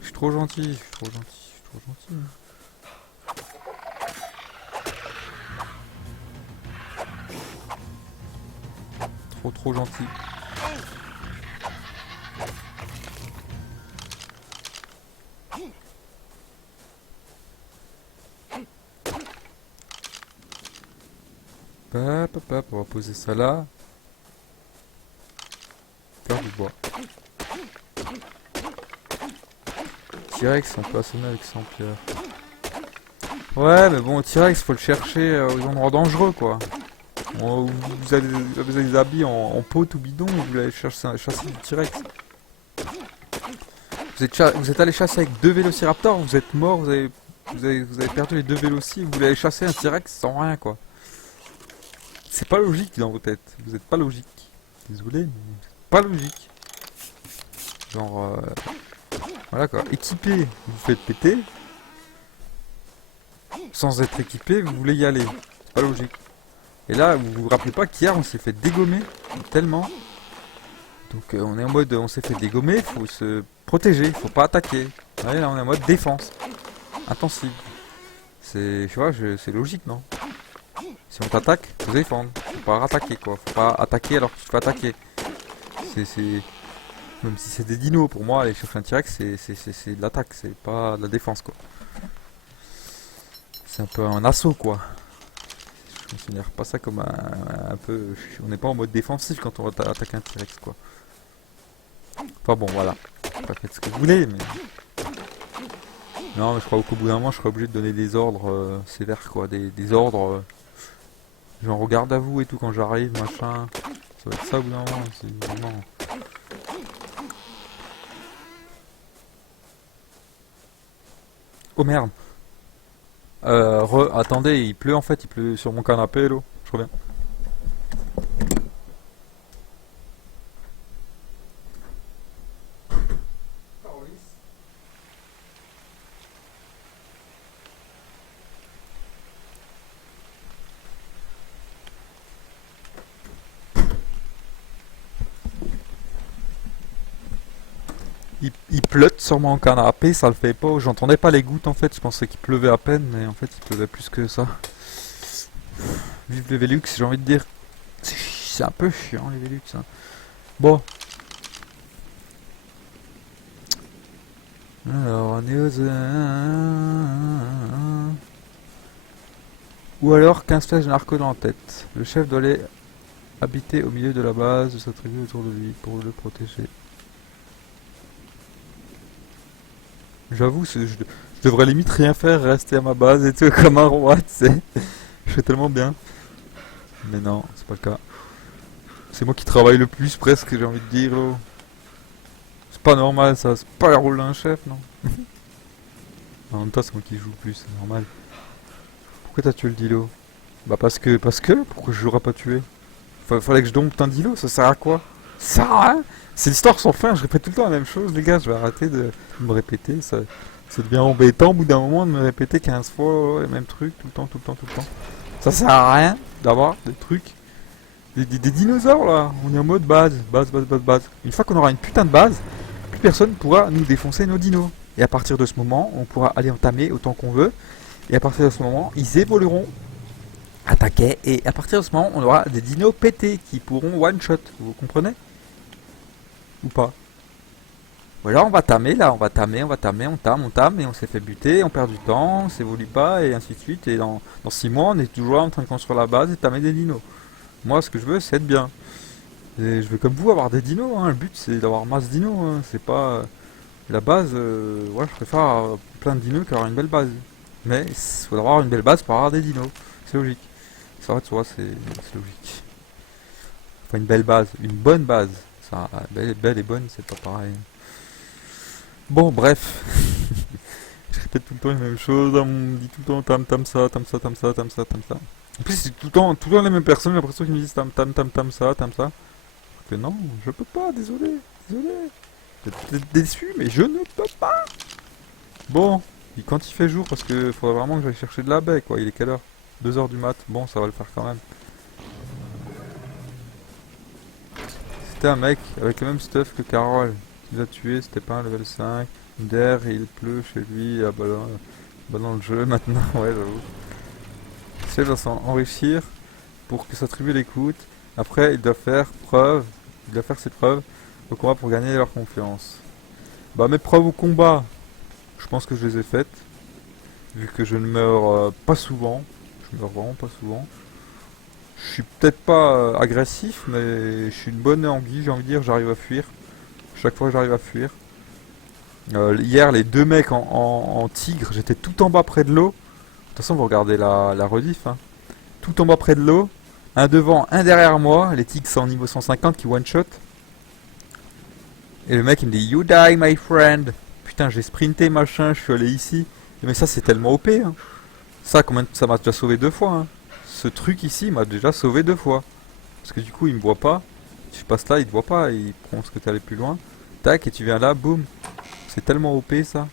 Je suis trop gentil, je suis trop gentil, je suis trop gentil, hein. Trop gentil. Hop, on va poser ça là. Faire du bois. T-Rex, on peut assommer avec 100 pierres. Ouais, mais bon, T-Rex, faut le chercher aux endroits dangereux, quoi. Vous avez des habits en peau tout bidon, vous allez chasser du T-Rex. Vous êtes allé chasser avec 2 vélociraptors, vous êtes mort, vous avez perdu les 2 véloci, vous voulez aller chasser un T-Rex sans rien, quoi. C'est pas logique dans vos têtes, vous êtes pas logique. Désolé, mais c'est pas logique. Genre, voilà quoi. Équipé, vous vous faites péter. Sans être équipé, vous voulez y aller. C'est pas logique. Et là, vous vous rappelez pas qu'hier on s'est fait dégommer tellement. Donc on est en mode on s'est fait dégommer, faut se protéger, faut pas attaquer. Ouais, là on est en mode défense. Intensive. C'est, tu vois, c'est logique, non? Si on t'attaque, faut défendre. Faut pas rattaquer quoi. Faut pas attaquer alors que tu te fais attaquer. C'est... Même si c'est des dinos, pour moi, aller chercher un T-Rex, c'est de l'attaque, c'est pas de la défense quoi. C'est un peu un assaut quoi. Je considère pas ça comme un peu... On n'est pas en mode défensif quand on va attaquer un T-Rex quoi. Enfin bon voilà. Faites ce que vous voulez mais... Non mais je crois qu'au bout d'un moment je serais obligé de donner des ordres sévères quoi. Des ordres... genre regarde à vous et tout quand j'arrive, machin. Ça va être ça au bout d'un moment, c'est vraiment... Oh merde. Attendez, il pleut en fait, il pleut sur mon canapé, l'eau. Je reviens. Il pleut sur mon canapé, ça le fait pas. J'entendais pas les gouttes en fait, je pensais qu'il pleuvait à peine, mais en fait il pleuvait plus que ça. Vive les Velux, j'ai envie de dire. C'est un peu chiant les Velux, hein. Bon. Alors, on est aux... Ou alors 15 flèches d'un arc dans la tête. Le chef doit aller habiter au milieu de la base de sa tribu autour de lui pour le protéger. J'avoue, je devrais limite rien faire, rester à ma base et tout comme un roi, tu sais. Je fais tellement bien. Mais non, c'est pas le cas. C'est moi qui travaille le plus presque, j'ai envie de dire. Oh. C'est pas normal ça, c'est pas le rôle d'un chef, non. En même temps, c'est moi qui joue le plus, c'est normal. Pourquoi t'as tué le dilo? Bah pourquoi je l'aurais pas tué? Fallait que je dompte un dilo, ça sert à quoi? Ça sert à rien. C'est l'histoire sans fin, je répète tout le temps la même chose, les gars, je vais arrêter de me répéter, ça Ça devient embêtant au bout d'un moment de me répéter 15 fois le même truc, tout le temps, tout le temps, tout le temps. Ça sert à rien d'avoir des trucs. Des dinosaures là, on est en mode base, base, base, base, base. Une fois qu'on aura une putain de base, plus personne pourra nous défoncer nos dinos. Et à partir de ce moment, on pourra aller entamer autant qu'on veut. Et à partir de ce moment, ils évolueront, attaquer. Et à partir de ce moment, on aura des dinos pétés qui pourront one shot. Vous comprenez? Ou pas? Ou alors on va tamer là, on va tamer, on tame et on s'est fait buter, on perd du temps, on s'évolue pas et ainsi de suite. Et dans 6 mois, on est toujours là en train de construire la base et tamer des dinos. Moi, ce que je veux, c'est être bien. Et je veux comme vous avoir des dinos, hein. Le but c'est d'avoir masse dinos, hein. C'est pas la base. Ouais, je préfère avoir plein de dinos qu'avoir une belle base. Mais il faut avoir une belle base pour avoir des dinos. C'est logique. Ça va de soi, c'est logique. Enfin, une belle base, une bonne base. Ça, belle et bonne, c'est pas pareil. Bon, bref. Je répète tout le temps les mêmes choses. On me dit tout le temps tam ça, tam ça, tam ça, tam ça, tam ça. En plus, c'est tout le temps les mêmes personnes. J'ai l'impression qu'ils me disent tam ça, tam ça. Que non, je peux pas, désolé, désolé. Peut-être déçu, mais je ne peux pas. Bon, et quand il fait jour, parce que faudrait vraiment que j'aille chercher de la baie, quoi. Il est quelle heure? 2 heures du mat. Bon, ça va le faire quand même. C'était un mec avec le même stuff que Carole. Qui l'a tué, c'était pas un level 5. D'air, il pleut chez lui. Ah bah dans le jeu maintenant, ouais, j'avoue. Il doit s'enrichir pour que sa tribu l'écoute. Après, il doit faire preuve. Il doit faire ses preuves au combat pour gagner leur confiance. Bah, mes preuves au combat, je pense que je les ai faites. Vu que je ne meurs pas souvent. Je meurs vraiment pas souvent. Je suis peut-être pas agressif, mais je suis une bonne anguille, j'ai envie de dire. J'arrive à fuir. Chaque fois, j'arrive à fuir. Hier, les 2 mecs en tigre, j'étais tout en bas près de l'eau. De toute façon, vous regardez la rediff, hein. Tout en bas près de l'eau. Un devant, un derrière moi. Les tigres sont en niveau 150 qui one-shot. Et le mec il me dit You die my friend. Putain, j'ai sprinté machin, je suis allé ici. Mais ça c'est tellement OP, hein. Ça m'a déjà sauvé 2 fois, hein. Ce truc ici m'a déjà sauvé 2 fois. Parce que du coup il me voit pas. Tu passes là, il te voit pas, il pense que t'es allé plus loin. Tac, et tu viens là, boum. C'est tellement OP ça.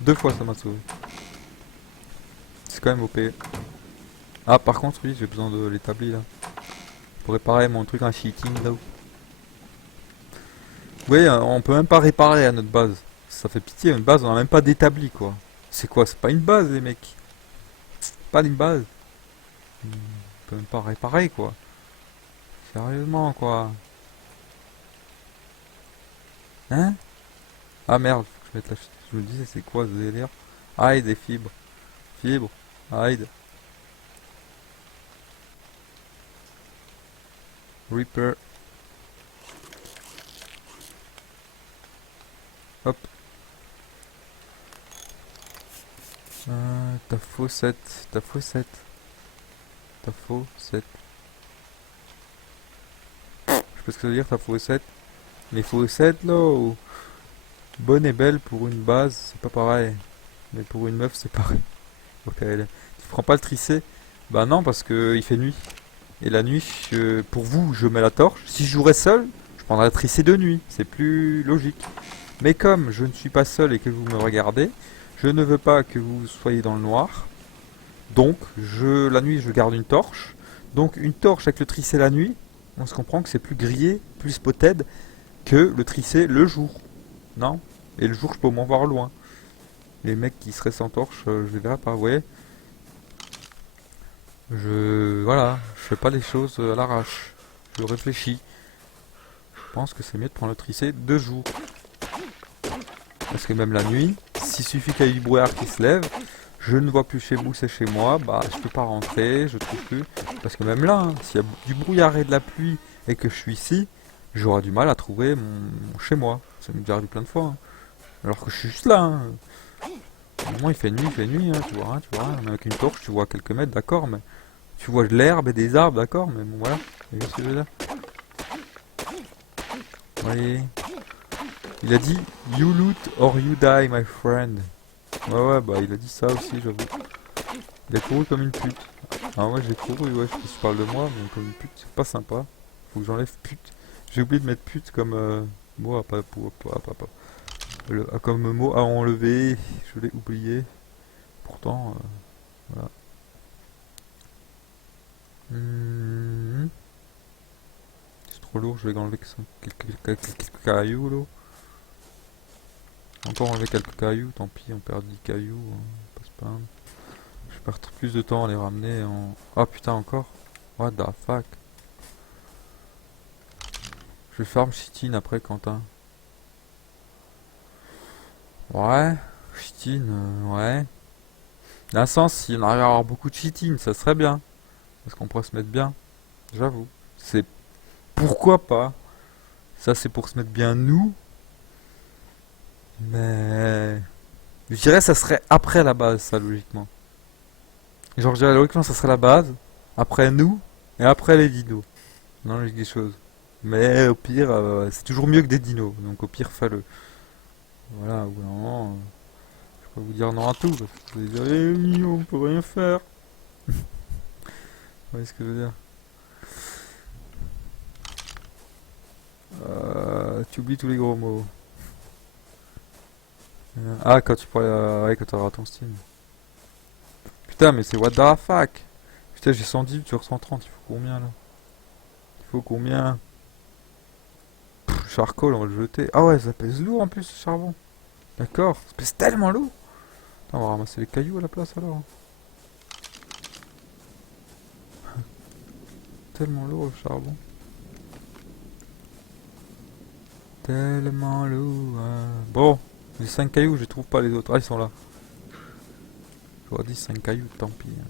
2 fois ça m'a sauvé. C'est quand même OP. Ah par contre oui, j'ai besoin de l'établi là. Pour réparer mon truc en cheating là. Oui, on peut même pas réparer à notre base. Ça fait pitié, une base, on a même pas d'établi quoi. C'est quoi? C'est pas une base les mecs. Pas une base. On peut même pas réparer quoi. Sérieusement quoi. Hein? Ah merde, faut que je mette la... Je me disais c'est quoi ce délire? Hide et fibre. Fibre. Hide. Reaper. Hop. Ta faussette. Ta faussette. Ta faussette. Je sais pas ce que ça veut dire ta faussette. Les faussettes là, bonne et belle pour une base, c'est pas pareil. Mais pour une meuf, c'est pareil. Donc tu prends pas le tricé? Bah non, parce que il fait nuit. Et la nuit, pour vous, je mets la torche. Si je jouerais seul, je prendrais le tricé de nuit. C'est plus logique. Mais comme je ne suis pas seul et que vous me regardez, je ne veux pas que vous soyez dans le noir. Donc, la nuit, je garde une torche. Donc, une torche avec le tricé la nuit, on se comprend que c'est plus grillé, plus spotted que le tricé le jour. Non? Et le jour, je peux au moins voir loin. Les mecs qui seraient sans torche, je les verrai pas, vous voyez? Voilà, je fais pas les choses à l'arrache. Je réfléchis. Je pense que c'est mieux de prendre le tricé de jour. Parce que même la nuit, s'il suffit qu'il y ait du brouillard qui se lève, je ne vois plus chez vous, c'est chez moi, bah je peux pas rentrer, je trouve plus. Parce que même là, hein, s'il y a du brouillard et de la pluie et que je suis ici, j'aurai du mal à trouver mon chez moi. Ça m'est déjà arrivé plein de fois, hein. Alors que je suis juste là, hein. Au moment il fait nuit, hein, tu vois, tu vois. Mais avec une torche, tu vois quelques mètres, d'accord, mais tu vois de l'herbe et des arbres, d'accord, mais bon voilà. Vous voyez ce que je veux dire? Voyez. Il a dit You loot or you die, my friend. Ouais, bah il a dit ça aussi, j'avoue. Il a couru comme une pute. Ah, ouais, j'ai couru, ouais, je sais pas si tu parles de moi, mais comme une pute, c'est pas sympa. Faut que j'enlève pute. J'ai oublié de mettre pute comme. Moi, pas. Comme mot à enlever, je l'ai oublié. Pourtant, voilà. Hmm. C'est trop lourd, je vais enlever quelques cailloux là. Encore enlever quelques cailloux, tant pis, on perd 10 cailloux, hein, pas se plaindre. Je perds plus de temps à les ramener en... Ah putain encore. What the fuck. Je farm chitine après Quentin. Ouais, chitine, ouais. D'un sens, si on arrive à avoir beaucoup de chitine, ça serait bien. Parce qu'on pourrait se mettre bien, j'avoue. C'est pourquoi pas. Ça c'est pour se mettre bien nous. Mais je dirais ça serait après la base, ça logiquement. Genre je dirais logiquement ça serait la base, après nous, et après les dinos. Non, logique des choses. Mais au pire, c'est toujours mieux que des dinos. Donc au pire, fais-le. Voilà, au bout d'un moment, je peux pas vous dire non à tout. Parce que vous allez dire, eh oui, on peut rien faire. Vous voyez ce que je veux dire? Tu oublies tous les gros mots. Ah, quand tu pourrais, ouais, quand tu auras ton Steam. Putain, mais c'est what the fuck? Putain, j'ai 110 sur 130. Il faut combien là? Il faut combien? Charcoal, on va le jeter. Ah ouais, ça pèse lourd en plus, ce charbon. D'accord, ça pèse tellement lourd. Attends, on va ramasser les cailloux à la place alors. Tellement lourd le charbon. Tellement lourd. Bon, les 5 cailloux, je les trouve pas les autres. Ah, ils sont là. J'aurais dit 5 cailloux, tant pis, hein.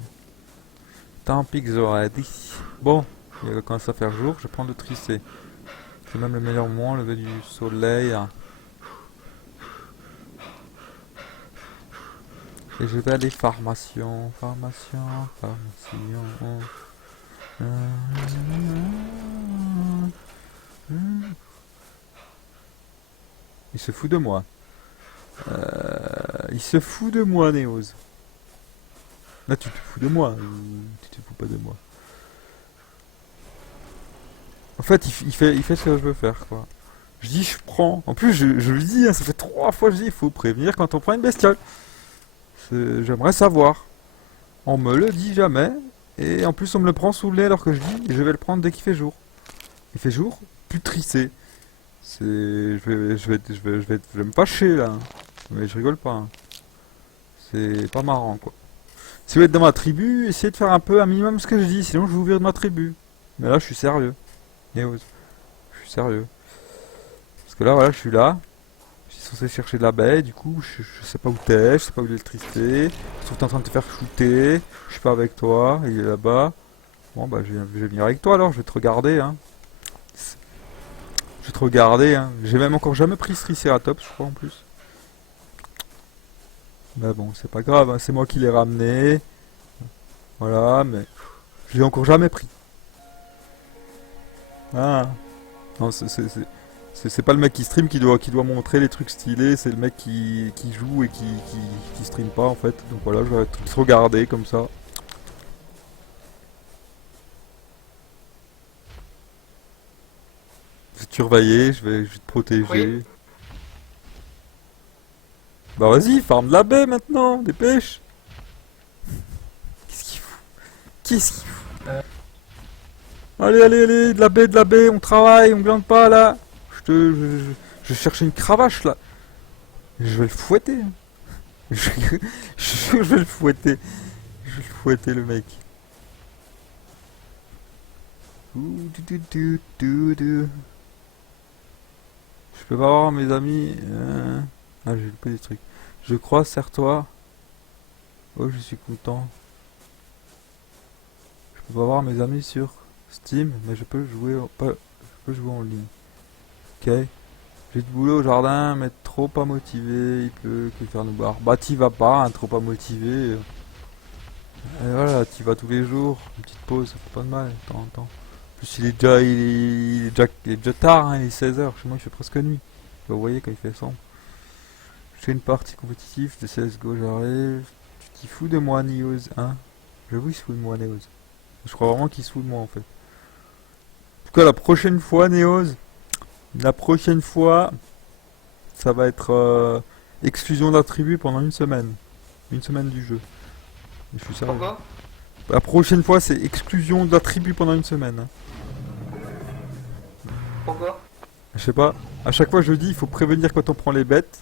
Tant pis que j'aurais dit. Bon, il va commencer à faire jour, je vais prendre le tricé. C'est même le meilleur moment, lever du soleil. Et je vais aller pharmacien, pharmacien, pharmacien. Il se fout de moi. Il se fout de moi, Néos. Là, tu te fous de moi, ou tu te fous pas de moi. En fait, il fait ce que je veux faire, quoi. Je dis, je prends. En plus, je lui dis, hein, ça fait 3 fois que je dis, il faut prévenir quand on prend une bestiole. J'aimerais savoir. On me le dit jamais. Et en plus, on me le prend sous le nez alors que je dis, je vais le prendre dès qu'il fait jour. Il fait jour, plus trissé. Je vais me fâcher là. Mais je rigole pas, hein. C'est pas marrant, quoi. Si vous êtes dans ma tribu, essayez de faire un minimum ce que je dis, sinon je vous vire de ma tribu. Mais là, je suis sérieux. Néos. Je suis sérieux. Parce que là, voilà, je suis là. Je suis censé chercher de la baie, du coup, je sais pas où t'es, je sais pas où il est le tristé. Je trouve que t'es en train de te faire shooter. Je suis pas avec toi, il est là-bas. Bon, bah, je vais venir avec toi alors, je vais te regarder, hein. Je vais te regarder, hein. J'ai même encore jamais pris ce Triceratops, je crois, en plus. Mais bon, c'est pas grave, hein, c'est moi qui l'ai ramené. Voilà, mais je l'ai encore jamais pris. Ah. Non, c'est pas le mec qui stream qui doit montrer les trucs stylés, c'est le mec qui joue et qui stream pas en fait. Donc voilà, je vais te regarder comme ça. Je vais te surveiller, je vais te Oui. protéger. Bah vas-y, farme de la baie maintenant, dépêche. Qu'est-ce qu'il fout? Qu'est-ce qu'il fout? Euh, Allez, allez, allez, de la baie, on travaille, on glande pas là. Je cherche une cravache là. Je vais le fouetter, hein. Je, je vais le fouetter. Je vais le fouetter le mec. Ouh, du. Je peux pas voir mes amis. Ah, j'ai loupé des trucs. Je crois, serre-toi. Oh, je suis content. Je peux pas voir mes amis sur Steam, mais je peux jouer, je peux jouer en ligne. Ok. J'ai du boulot au jardin, mais trop pas motivé. Il pleut, que faire nous barre. Bah, t'y vas pas, hein, trop pas motivé. Et voilà, t'y vas tous les jours. Une petite pause, ça fait pas de mal, de temps en temps. En plus, il est déjà tard, hein, il est 16 h. Chez moi, il fait presque nuit. Vous voyez quand il fait sombre. Je fais une partie compétitive de CSGO, j'arrive. Tu t'y fous de moi, Nios, hein? J'avoue, il se fout de moi, Neos. Je crois vraiment qu'il se fout de moi, en fait. En tout cas, la prochaine fois, Neos, la prochaine fois, Ça va être exclusion d'attributs pendant une semaine. Une semaine du jeu. Je suis sérieux. Pourquoi? La prochaine fois, c'est exclusion d'attributs pendant une semaine, hein. Pourquoi? Je sais pas. À chaque fois, je dis, il faut prévenir quand on prend les bêtes.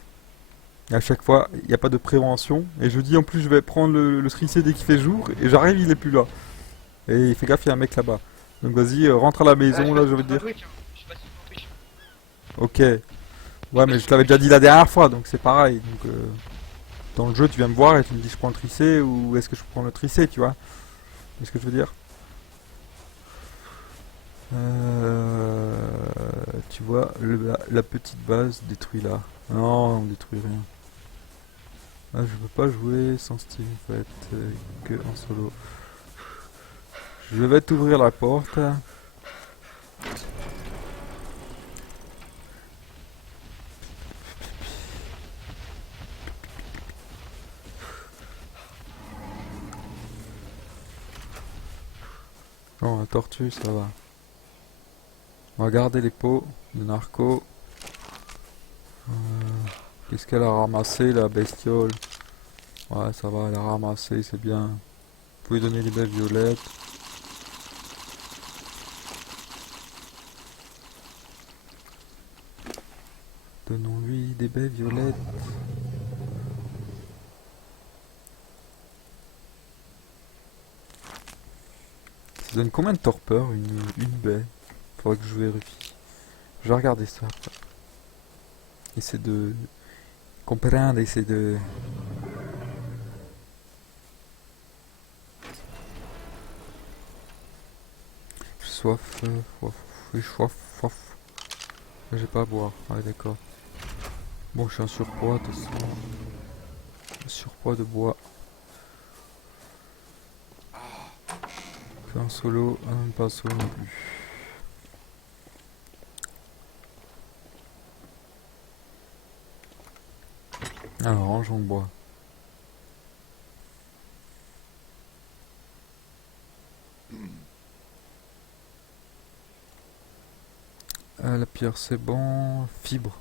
Et à chaque fois, il n'y a pas de prévention. Et je dis, en plus, je vais prendre le stricé dès qu'il fait jour. Et j'arrive, il est plus là. Et fais gaffe, il y a un mec là-bas. Donc vas-y, rentre à la Ah, maison, je là, passe je veux sur dire. Twitch, hein. Je passe sur Twitch. Ok. Je Ouais, mais passe je sur t'avais déjà Twitch. dit la dernière fois, donc c'est pareil. Donc, dans le jeu, tu viens me voir et tu me dis, je prends le tricé ou est-ce que je prends le tricé, tu vois. C'est ce que je veux dire. Tu vois, la petite base détruit là. Non, on détruit rien. Ah, je peux pas jouer sans Steam en fait, que en solo. Je vais t'ouvrir la porte. Bon, la tortue, ça va. On va garder les pots de narco. Euh, Qu'est-ce qu'elle a ramassé, la bestiole? Ouais, ça va, elle a ramassé, c'est bien. Vous pouvez donner les baies violettes. Donnons-lui des baies violettes. Ça donne combien de torpeur une baie? Faudrait que je vérifie. Je vais regarder ça. Essayer de comprendre, essayer de... J'ai soif, j'ai soif. J'ai pas à boire. Ouais, d'accord. Bon, je suis en surpoids, de toute façon. Surpoids de bois. Je suis en solo, même pas en solo non plus. Alors, rangeons bois. La pierre, c'est bon. Fibre,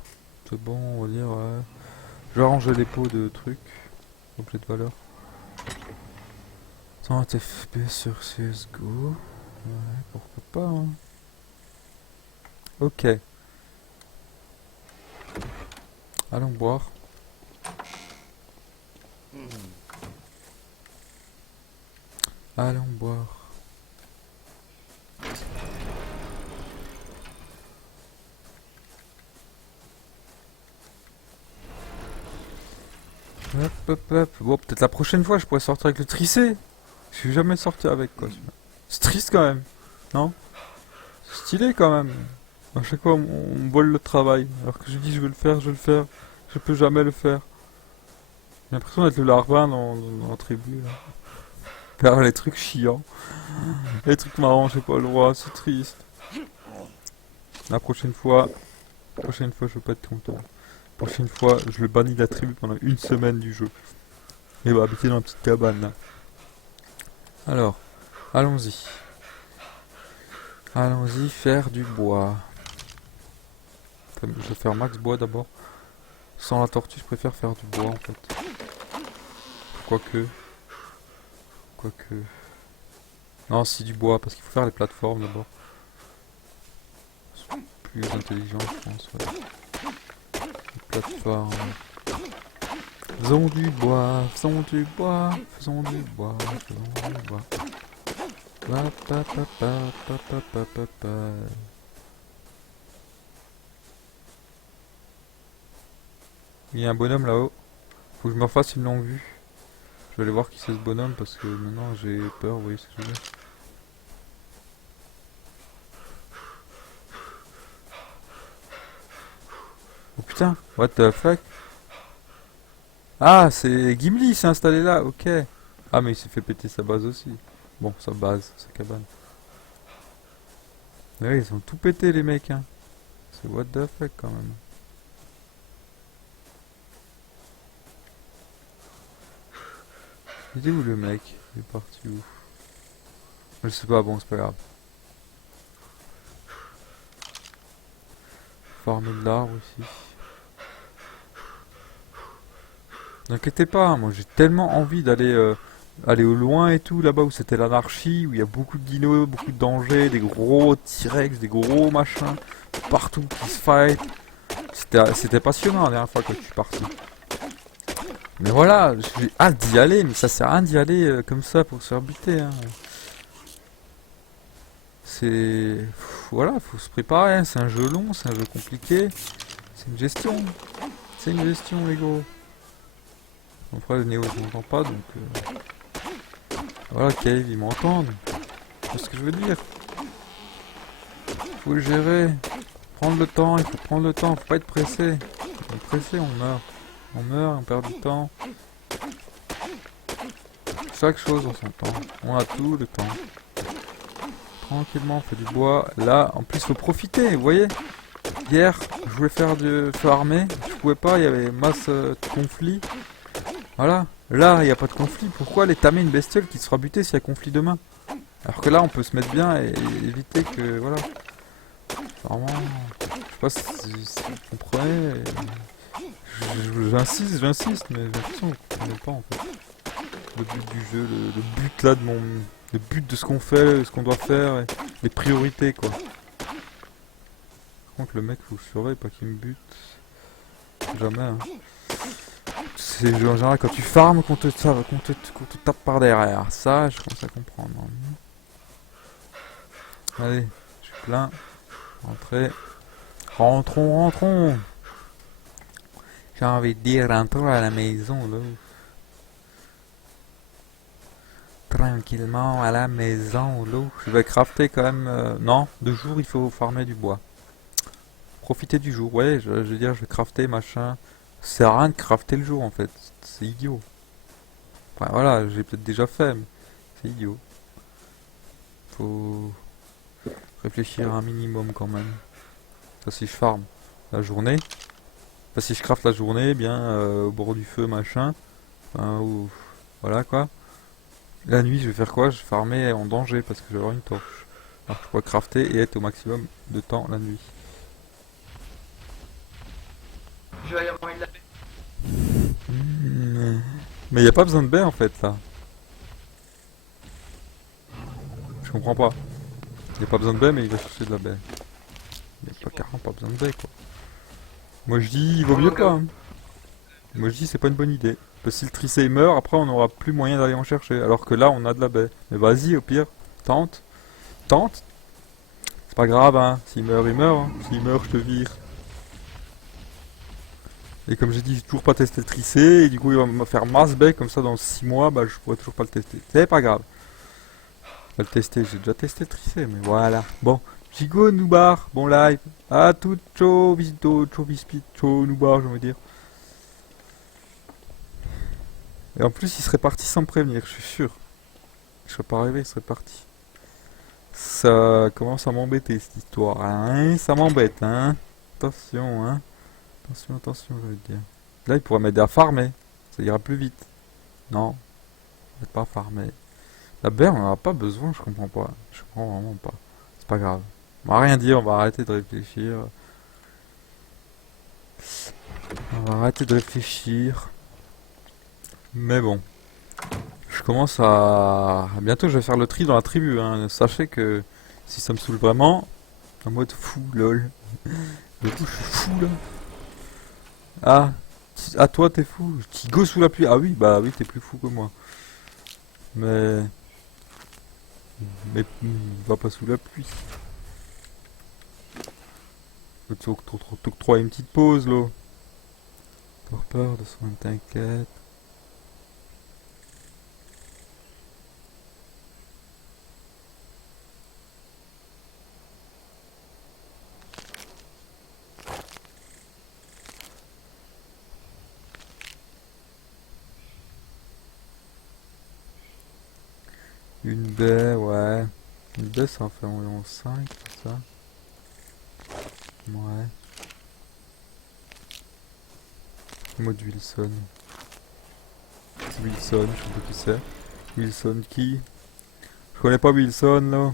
c'est bon, on va dire. Ouais. Je vais ranger les pots de trucs. Objet de valeur. 100 FPS sur CSGO. Ouais, pourquoi pas, hein. Ok. Allons boire. Allons boire. Hop, hop, hop. Bon, peut-être la prochaine fois, je pourrais sortir avec le tricé. Je suis jamais sorti avec, quoi. C'est triste quand même, non? C'est stylé quand même. À chaque fois, on me vole le travail. Alors que je dis, je vais le faire, je vais le faire. Je peux jamais le faire. J'ai l'impression d'être le larbin dans la tribu, là. Faire les trucs chiants. Les trucs marrants, j'ai pas le droit, c'est triste. La prochaine fois, je veux pas être content. La prochaine fois, je le bannis de la tribu pendant une semaine du jeu. Et va habiter dans une petite cabane, là. Alors, allons-y. Allons-y faire du bois. Enfin, je vais faire max bois d'abord. Sans la tortue, je préfère faire du bois en fait. Quoique. Quoique. Non, si du bois, parce qu'il faut faire les plateformes d'abord. C'est plus intelligent, je pense. Ouais. Les plateformes. Faisons du bois, faisons du bois, faisons du bois, faisons du bois. Pa, pa, pa, pa, pa, pa, pa, pa, pa. Il y a un bonhomme là-haut. Faut que je me refasse une longue vue. Je vais aller voir qui c'est ce bonhomme parce que maintenant j'ai peur, vous voyez ce que je veux dire. Oh putain, what the fuck? Ah, c'est Gimli, il s'est installé là, ok. Ah, mais il s'est fait péter sa base aussi. Bon, sa base, sa cabane. Mais ouais, ils ont tout pété les mecs, hein. C'est what the fuck quand même. Il est où le mec? Il est parti où? Je sais pas, bon, c'est pas grave. Farmer de l'arbre aussi. N'inquiétez pas, moi j'ai tellement envie d'aller aller au loin et tout, là-bas où c'était l'anarchie, où il y a beaucoup de dinos, beaucoup de dangers, des gros T-Rex, des gros machins, partout qui se fight. C'était passionnant la dernière fois quand je suis parti. Mais voilà, j'ai hâte d'y aller, mais ça sert à rien d'y aller comme ça pour se faire buter, hein. C'est... Voilà, faut se préparer, hein. C'est un jeu long, c'est un jeu compliqué, c'est une gestion. C'est une gestion, les gros. Après, le Néo, je m'entends pas, donc... Voilà, Cave, ils m'entendent. C'est ce que je veux dire. Faut le gérer. Prendre le temps, il faut prendre le temps, faut pas être pressé. On est pressé, on meurt. On meurt, on perd du temps. Chaque chose en son temps. On a tout le temps. Tranquillement, on fait du bois. Là, en plus, faut profiter, vous voyez. Hier, je voulais faire du feu armé. Je pouvais pas, il y avait masse de conflits. Voilà. Là, il n'y a pas de conflit. Pourquoi aller tamer une bestiole qui sera butée s'il y a conflit demain? Alors que là, on peut se mettre bien et éviter que... Voilà. Vraiment... Je sais pas si vous comprenez. J'insiste, mais j'ai l'impression que vous comprenez pas en fait. Le but du jeu, le but là de mon... Le but de ce qu'on fait, ce qu'on doit faire, et les priorités quoi. Par contre le mec faut que je surveille pas qu'il me bute. Jamais hein. C'est en général quand tu farmes qu'on te tape par derrière. Ça je commence à comprendre. Allez, je suis plein. Rentrez. Rentrons. J'ai envie de dire rentrons à la maison là. Tranquillement à la maison là. Je vais crafter quand même. Non, 2 jours il faut farmer du bois. Profiter du jour, ouais, je veux dire je vais crafter machin. Ça sert à rien de crafter le jour en fait. C'est idiot. Enfin voilà, j'ai peut-être déjà fait, mais c'est idiot. Faut réfléchir un minimum quand même. Ça si je farme la journée. Enfin, si je craft la journée, bien au bord du feu machin. Enfin, ou voilà quoi. La nuit, je vais faire quoi? Je vais farmer en danger parce que je vais avoir une torche. Alors je pourrais crafter et être au maximum de temps la nuit. Je vais aller avoir une lapin. Mais il n'y a pas besoin de baie en fait là. Je comprends pas. Il n'y a pas besoin de baie mais il va chercher de la baie. Il n'y a pas carrément pas besoin de baie quoi. Moi je dis il vaut mieux pas, hein. Moi je dis c'est pas une bonne idée. Parce que si le tricé il meurt, après on n'aura plus moyen d'aller en chercher. Alors que là on a de la baie. Mais vas-y au pire, tente. Tente. C'est pas grave hein. S'il meurt, il meurt, hein. S'il meurt, je te vire. Et comme j'ai dit, j'ai toujours pas testé le tricé, et du coup il va me faire masse baie comme ça dans 6 mois, bah je pourrais toujours pas le tester. C'est pas grave. Je vais le tester, j'ai déjà testé le tricé, mais voilà. Bon, Chico Noubar, bon live. À tout, ciao, visito, ciao, bispit, ciao, Noubar, je veux dire. Et en plus, il serait parti sans me prévenir, je suis sûr. Je serais pas arrivé, il serait parti. Ça commence à m'embêter cette histoire, hein. Ça m'embête, hein. Attention, hein. Attention, je veux dire. Là, il pourrait m'aider à farmer. Ça ira plus vite. Non, je vais pas farmer. La baie, on en a pas besoin, je comprends pas. Je comprends vraiment pas. C'est pas grave. On va rien dire, on va arrêter de réfléchir. On va arrêter de réfléchir. Mais bon. Je commence à... Bientôt, je vais faire le tri dans la tribu, hein. Sachez que si ça me saoule vraiment, en mode fou, lol. Du coup, je suis fou, là. Ah, toi, t'es fou. Tigo sous la pluie. Ah oui, bah oui, t'es plus fou que moi. Mais... Mais va pas sous la pluie. Je vais t'octroyer une petite pause, là. Par peur de soin, t'inquiète. Une baie, ouais. Une baie, ça en fait environ 5, c'est ça. Ouais. Mode Wilson. C'est Wilson, je sais pas qui c'est. Wilson qui? Je connais pas Wilson, là.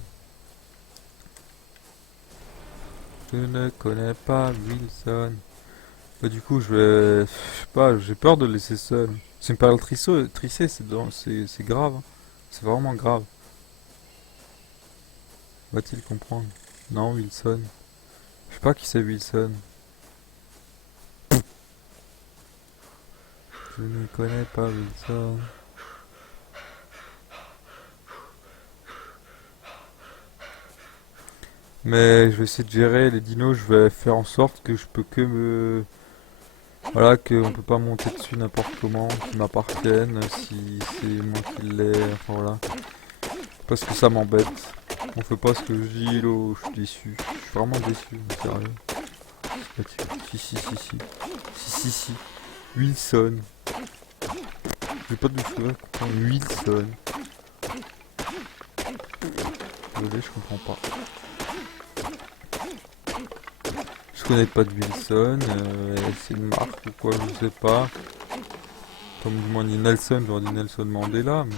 Je ne connais pas Wilson. Bah, du coup, je vais... Je sais pas, j'ai peur de le laisser seul. C'est une période trissée, c'est grave, hein. C'est vraiment grave. Va-t-il comprendre? Non, Wilson. Je sais pas qui c'est Wilson. Je ne connais pas Wilson. Mais je vais essayer de gérer les dinos, je vais faire en sorte que je peux que me... Voilà, qu'on peut pas monter dessus n'importe comment, qu'ils m'appartiennent, si c'est moi qui l'ai, enfin voilà. Parce que ça m'embête. On fait pas ce que je dis, là, je suis déçu. Je suis vraiment déçu, mais sérieux. C'est pas sûr. Si, si, si, si. Si, si, si. Wilson. J'ai pas de cheveux, comprendre. Wilson. Désolé, je comprends pas. Je connais pas de Wilson, c'est une marque ou quoi, je sais pas. Comme du moins dit Nelson, j'aurais dit Nelson Mandela, mais...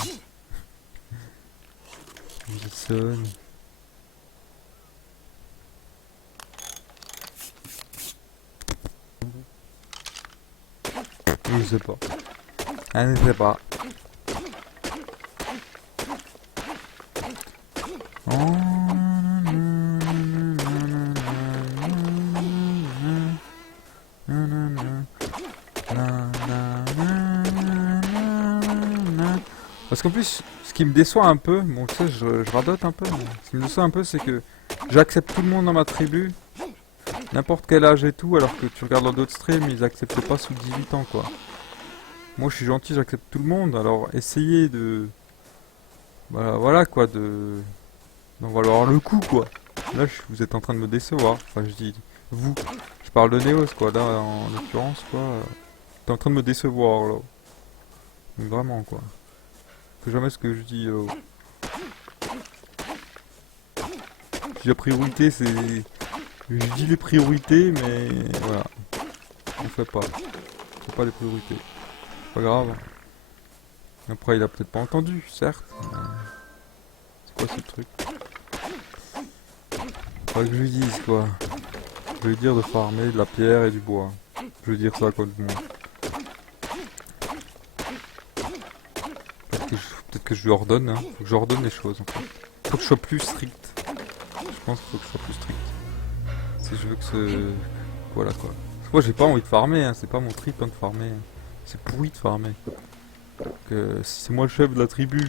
Wilson... Je sais pas. Ah, je sais pas. Parce qu'en plus, ce qui me déçoit un peu, bon tu sais, je radote un peu, mais ce qui me déçoit un peu, c'est que j'accepte tout le monde dans ma tribu, n'importe quel âge et tout, alors que tu regardes dans d'autres streams, ils acceptent pas sous 18 ans, quoi. Moi, je suis gentil, j'accepte tout le monde, alors essayez de... Voilà, quoi, d'en valoir le coup, quoi. Là, vous êtes en train de me décevoir. Enfin, je dis, vous, je parle de Néos, quoi, là, en l'occurrence, quoi. T'es en train de me décevoir, là. Mais vraiment, quoi. Que jamais ce que je dis, la priorité, c'est... Je dis les priorités, mais voilà. On fait pas. C'est pas les priorités. C'est pas grave. Après, il a peut-être pas entendu, certes. C'est quoi ce truc? Faudrait que je lui dise, quoi. Je vais lui dire de farmer de la pierre et du bois. Je vais dire ça, quoi, de moi. Peut-être que je lui ordonne, hein. Faut que je lui ordonne les choses, en fait. Faut que je sois plus strict. Je pense qu'il faut que je sois plus strict. Si je veux que ce... Voilà, quoi. Parce que moi, j'ai pas envie de farmer, hein. C'est pas mon trip, hein, de farmer. C'est pourri de farmer. Que si c'est moi le chef de la tribu,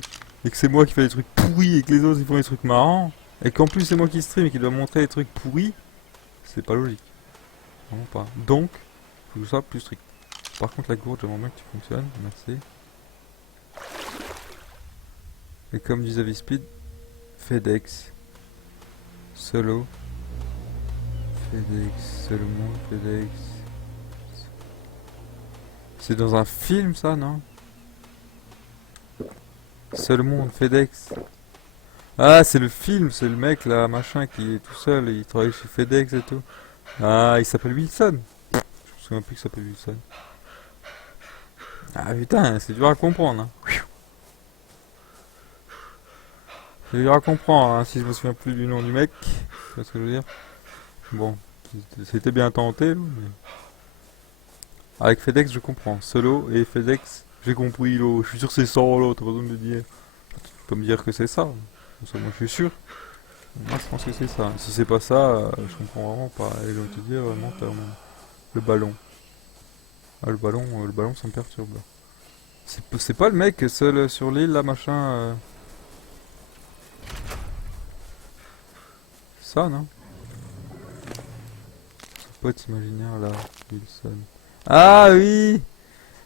et que c'est moi qui fais des trucs pourris, et que les autres, ils font des trucs marrants, et qu'en plus, c'est moi qui stream et qui dois montrer des trucs pourris, c'est pas logique. Vraiment pas. Donc, faut que je sois plus strict. Par contre, la gourde, j'aimerais bien que tu fonctionnes. Merci. Et comme disait Vispeed, FedEx. Solo. FedEx. Seulement FedEx. C'est dans un film, ça, non? Seul monde, FedEx. Ah, c'est le film, c'est le mec là, machin, qui est tout seul, et il travaille chez FedEx et tout. Ah, il s'appelle Wilson. Je me souviens plus qu'il s'appelle Wilson. Ah putain, c'est dur à comprendre, hein. C'est dur à comprendre, hein, si je me souviens plus du nom du mec. Tu vois ce que je veux dire? Bon, c'était bien tenté, mais... Avec FedEx, je comprends. Solo et FedEx, j'ai compris, là. Je suis sûr que c'est ça, là, t'as pas besoin de me dire. Tu peux me dire que c'est ça. Ça, moi, je suis sûr. Moi, je pense que c'est ça. Si c'est pas ça, je comprends vraiment pas. Et je vais te dire, menteur, même. Le ballon. Ah, le ballon, ça me perturbe. C'est pas le mec seul sur l'île, là, machin. Ça, non? Ce pote imaginaire, là, Wilson. Ah oui!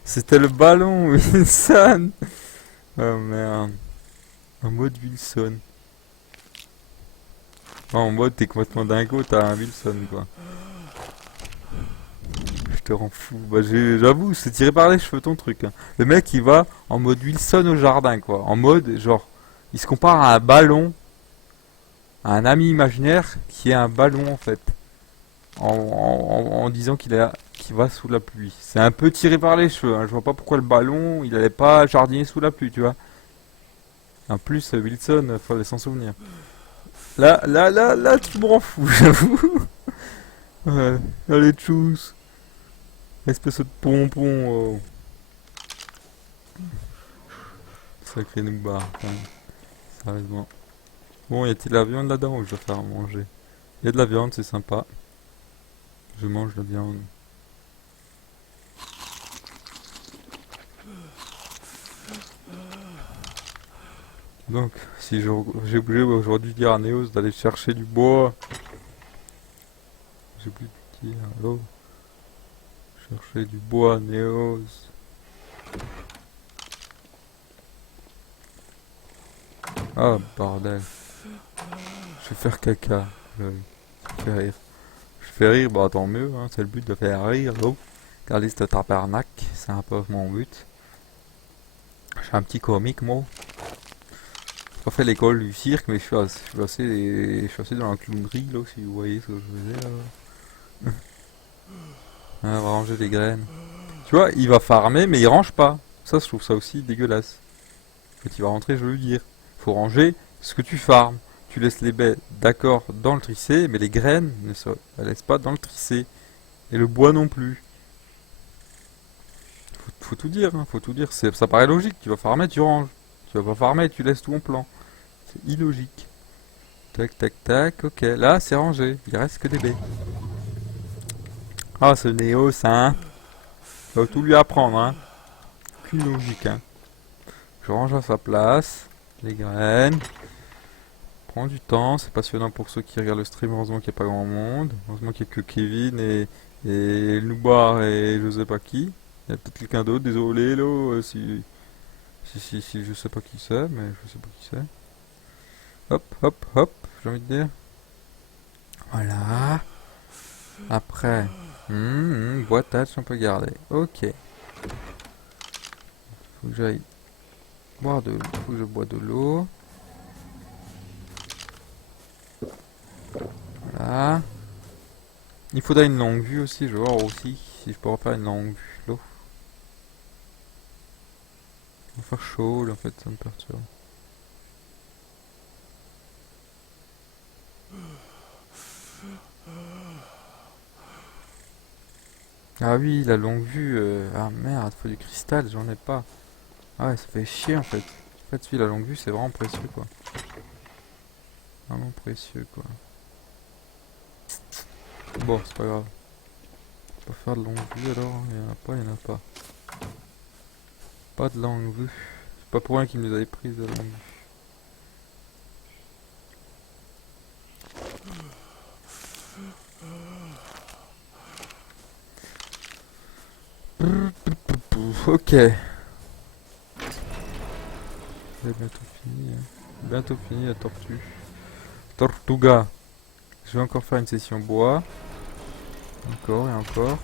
C'était le ballon, Wilson! Oh merde. En mode Wilson. Oh, en mode, t'es complètement dingo, t'as un Wilson, quoi. Je te rends fou. Bah, j'avoue, c'est tiré par les cheveux ton truc, hein. Le mec, il va en mode Wilson au jardin, quoi. En mode, genre, il se compare à un ballon, à un ami imaginaire qui est un ballon, en fait. En disant qu'il va sous la pluie. C'est un peu tiré par les cheveux, hein. Je vois pas pourquoi le ballon, il allait pas jardiner sous la pluie, tu vois. En plus, Wilson, fallait s'en souvenir. Là, tu me rends fou, j'avoue. Ouais, allez, tchuss. Espèce de pompon. Oh. Sacré Noubar, quand même. Sérieusement. Bon, y a-t-il de la viande là-dedans ou je dois faire à manger? Y a de la viande, c'est sympa. Je mange la viande. Donc, si j'ai oublié aujourd'hui de dire à Néos d'aller chercher du bois. J'ai oublié de dire, allô? Chercher du bois, Néos. Ah, bordel. Je vais faire caca. Je fais rire. Je fais rire, bah tant mieux, hein, c'est le but de faire rire, oh. Regardez ce tabarnak, c'est un peu mon but. Je suis un petit comique, moi. J'ai pas fait l'école du cirque, mais je suis assez dans la clownerie, là, si vous voyez ce que je veux dire, là. Ah, on va ranger les graines. Tu vois, il va farmer, mais il range pas. Ça, je trouve ça aussi dégueulasse. Quand il va rentrer, je veux lui dire. Faut ranger ce que tu farmes. Tu laisses les baies, d'accord, dans le tricé, mais les graines ne se laissent pas dans le tricé. Et le bois non plus. Faut tout dire, hein, faut tout dire. Ça paraît logique. Tu vas farmer, tu ranges. Tu vas pas farmer, tu laisses tout en plan. C'est illogique. Tac, tac, tac. Ok, là, c'est rangé. Il reste que des baies. Ah, ce Néos, hein. Faut tout lui apprendre, hein. Aucune logique, hein. Je range à sa place. Les graines. Prends du temps. C'est passionnant pour ceux qui regardent le stream. Heureusement qu'il n'y a pas grand monde. Heureusement qu'il n'y a que Kevin et Loubar et je sais pas qui. Il y a peut-être quelqu'un d'autre, désolé là, si je sais pas qui c'est, mais je sais pas qui c'est. Hop, hop, hop, j'ai envie de dire. Voilà. Après, boîte on peut garder. Ok. Faut que j'aille boire de l'eau. Faut que je bois de l'eau. Voilà. Il faudra une longue vue aussi, je vais voir aussi si je peux refaire une longue vue. L'eau. Il va faire chaud, là, en fait, ça me perturbe. Ah oui, la longue vue. Ah merde, faut du cristal, j'en ai pas. Ah ouais, ça fait chier en fait. En fait, celui la longue vue, c'est vraiment précieux quoi. Vraiment précieux quoi. Bon, c'est pas grave. On va faire de longue vue alors. Il y en a pas, il y en a pas. Pas de longue vue. C'est pas pour rien qu'ils nous avaient pris de longue vue. Ok. C'est bientôt fini. Hein. Bientôt fini la tortue. Tortuga. Je vais encore faire une session bois. Encore et encore.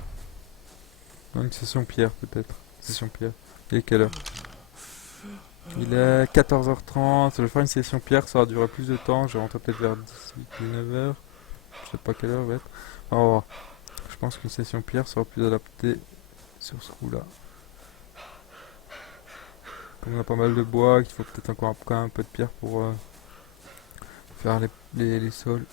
Non, une session pierre peut-être. Session pierre. Il est quelle heure? Il est 14h30. Je vais faire une session pierre, ça va durer plus de temps. Je vais rentrer peut-être vers 18-19h. Je sais pas quelle heure va être. On va voir. Je pense qu'une session pierre sera plus adaptée sur ce coup-là. Comme on a pas mal de bois, qu'il faut peut-être encore quand même un peu de pierre pour faire les sols.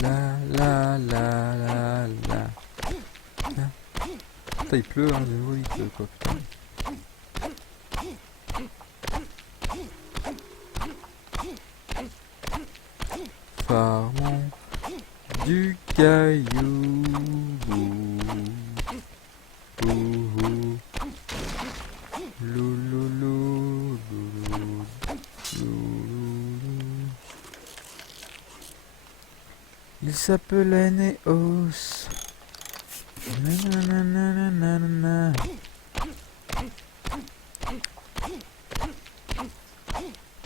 La la la la la. Putain, il pleut, hein, de nouveau il pleut quoi, putain. Farmons du caillou. Louloulou, il s'appelait Néos. Nananananana.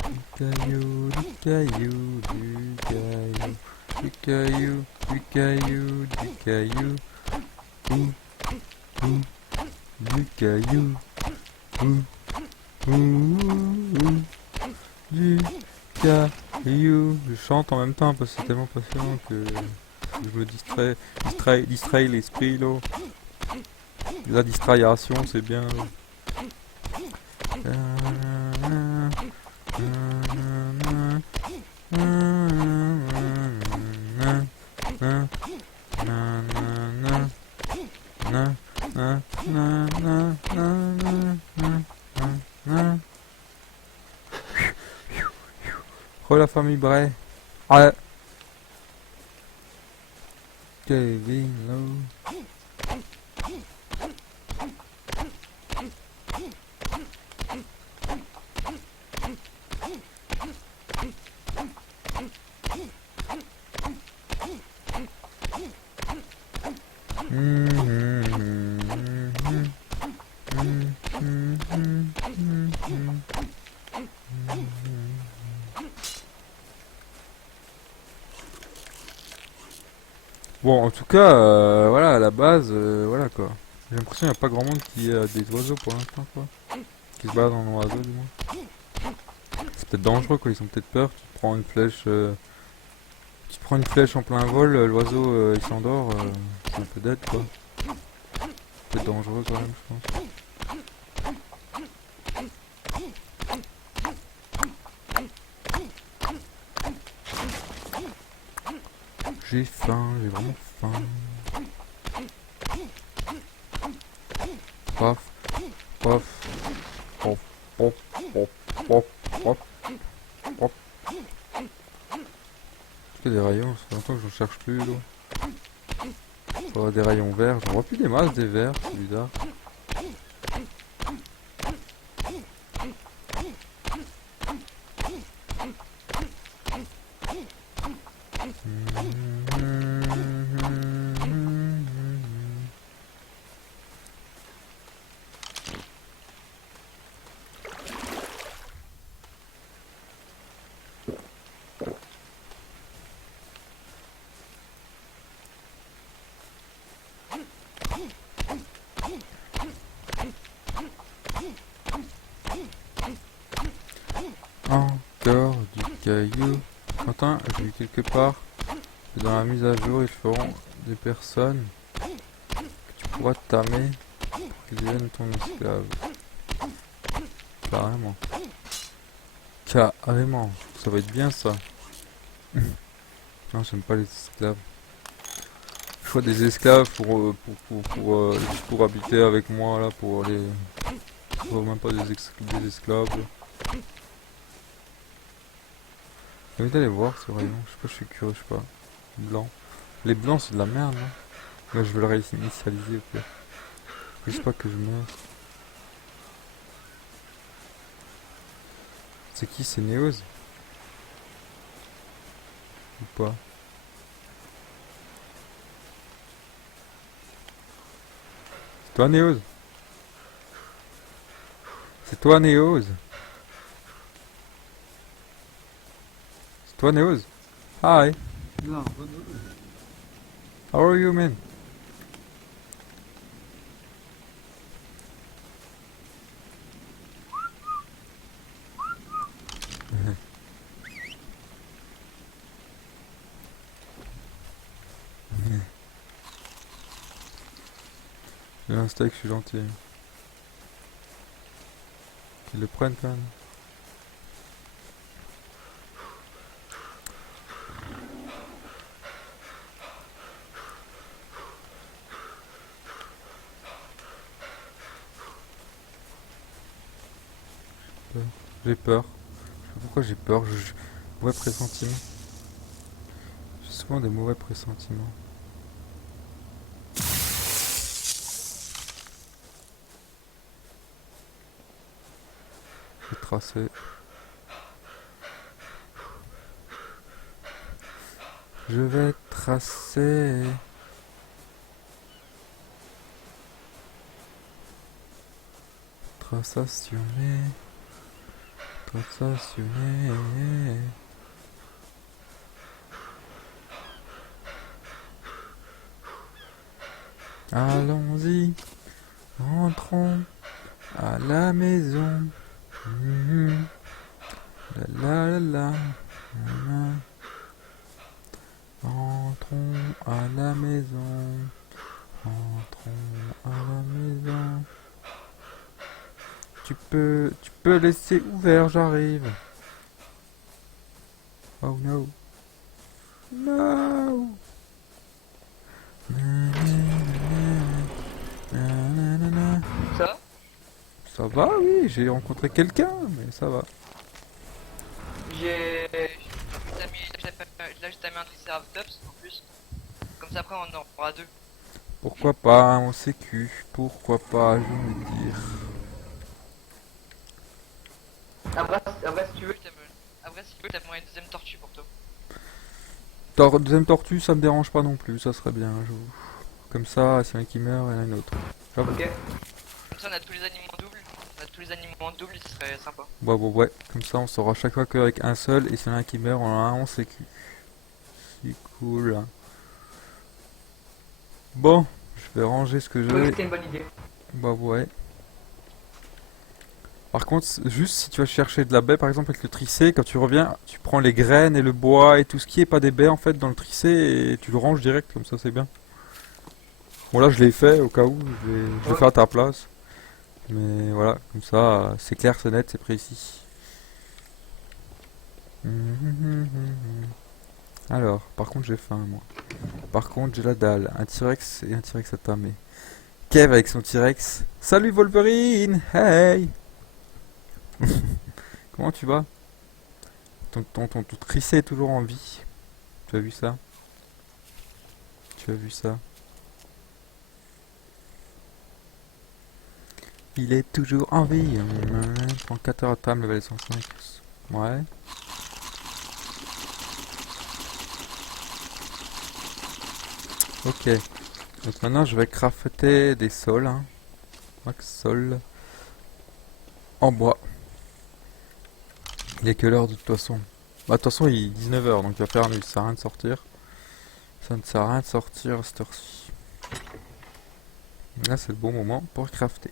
Du caillou, du caillou, du caillou, du caillou, du caillou, du caillou, du caillou, du caillou. Je chante en même temps parce que c'est tellement passionnant que je me distrais l'esprit là. La distraction c'est bien. na, na, na, na, na, na, na. Oh la famille Bray. Ah. Kevin Lowe. Bon, en tout cas, voilà, à la base, voilà quoi. J'ai l'impression qu'il n'y a pas grand monde qui a des oiseaux pour l'instant, quoi. Qui se baladent en oiseau, du moins. C'est peut-être dangereux, quoi. Ils ont peut-être peur. Tu prends une flèche en plein vol, l'oiseau il s'endort, c'est un peu dead, quoi. Peut-être dangereux quand même, je pense. J'ai faim, j'ai vraiment faim. Paf, paf, pop, pop, pop, pop, pop, pop. Il y a des rayons, ça fait longtemps que j'en cherche plus, là. Ça va des rayons verts, j'en vois plus des masses des verts, c'est bizarre. Encore du caillou. Quentin, j'ai vu quelque part que dans la mise à jour, ils feront des personnes que tu pourras tamer pour qu'ils deviennent ton esclave. Carrément. Carrément. Ça va être bien ça. Non, j'aime pas les esclaves. Je vois des esclaves pour habiter avec moi là, pour les... même pas des esclaves. J'ai envie d'aller voir ce rayon, je sais pas, je suis curieux, je sais pas. Blanc. Les blancs c'est de la merde, non? Moi je veux le réinitialiser au pire. Je sais pas que je meure. C'est qui? C'est Neos? Ou pas? C'est toi Neos? C'est toi Neos? C'est toi Neos? Hi! No. How are you, man? J'ai un steak, je suis gentil. Qu'ils le prennent quand même. J'ai peur. Je sais pas pourquoi j'ai peur. Mauvais pressentiments. J'ai souvent des mauvais pressentiments. Je vais tracer. Je vais tracer. Traçationner. Traçationner. Allons-y, entrons à la maison. La la la la. Entrons à la maison. Entrons à la maison. Tu peux laisser ouvert, j'arrive. Oh no. No. Ça va, oui, j'ai rencontré quelqu'un, mais ça va. J'ai... Là, j'ai mis un Triceratops en plus. Comme ça, après, on en aura deux. Pourquoi pas, on sécu, pourquoi pas, je veux dire. Après, si tu veux, t'as moyen une deuxième tortue pour toi. Deuxième tortue, ça me dérange pas non plus, ça serait bien, j'avoue. Comme ça, s'il y en a qui meurt, il y en a une autre. J'avoue. Ok. Comme ça, on a tous les animaux en double. On a tous les animaux en double, ce serait sympa. Ouais, comme ça on saura chaque fois qu'avec un seul, et s'il y en a un qui meurt, on en a un, on sécu. C'est cool. Bon, je vais ranger ce que Oui, j'ai. c'était une bonne idée. Bah ouais. Par contre, juste si tu vas chercher de la baie par exemple avec le tricé, quand tu reviens, tu prends les graines et le bois et tout ce qui est pas des baies en fait dans le tricé et tu le ranges direct, comme ça c'est bien. Bon là je l'ai fait au cas où, je l'ai fait à ta place. Mais voilà, comme ça c'est clair, c'est net, c'est précis. Alors, par contre j'ai faim moi. Par contre j'ai la dalle, un T-Rex et un T-Rex attamé. Kev avec son T-Rex. Salut Wolverine! Hey! Comment tu vas? Ton tricé est toujours en vie. Tu as vu ça? Tu as vu ça? Il est toujours en vie. 34 heures à table, level 105. Ouais. Ok. Donc maintenant je vais crafter des sols. Hein. Max sol. En bois. Il est quelle heure de toute façon? Bah de toute façon il est 19 heures donc il va faire nuit. Ça sert à rien de sortir. Ça ne sert à rien de sortir à cette heure-ci. Là c'est le bon moment pour crafter.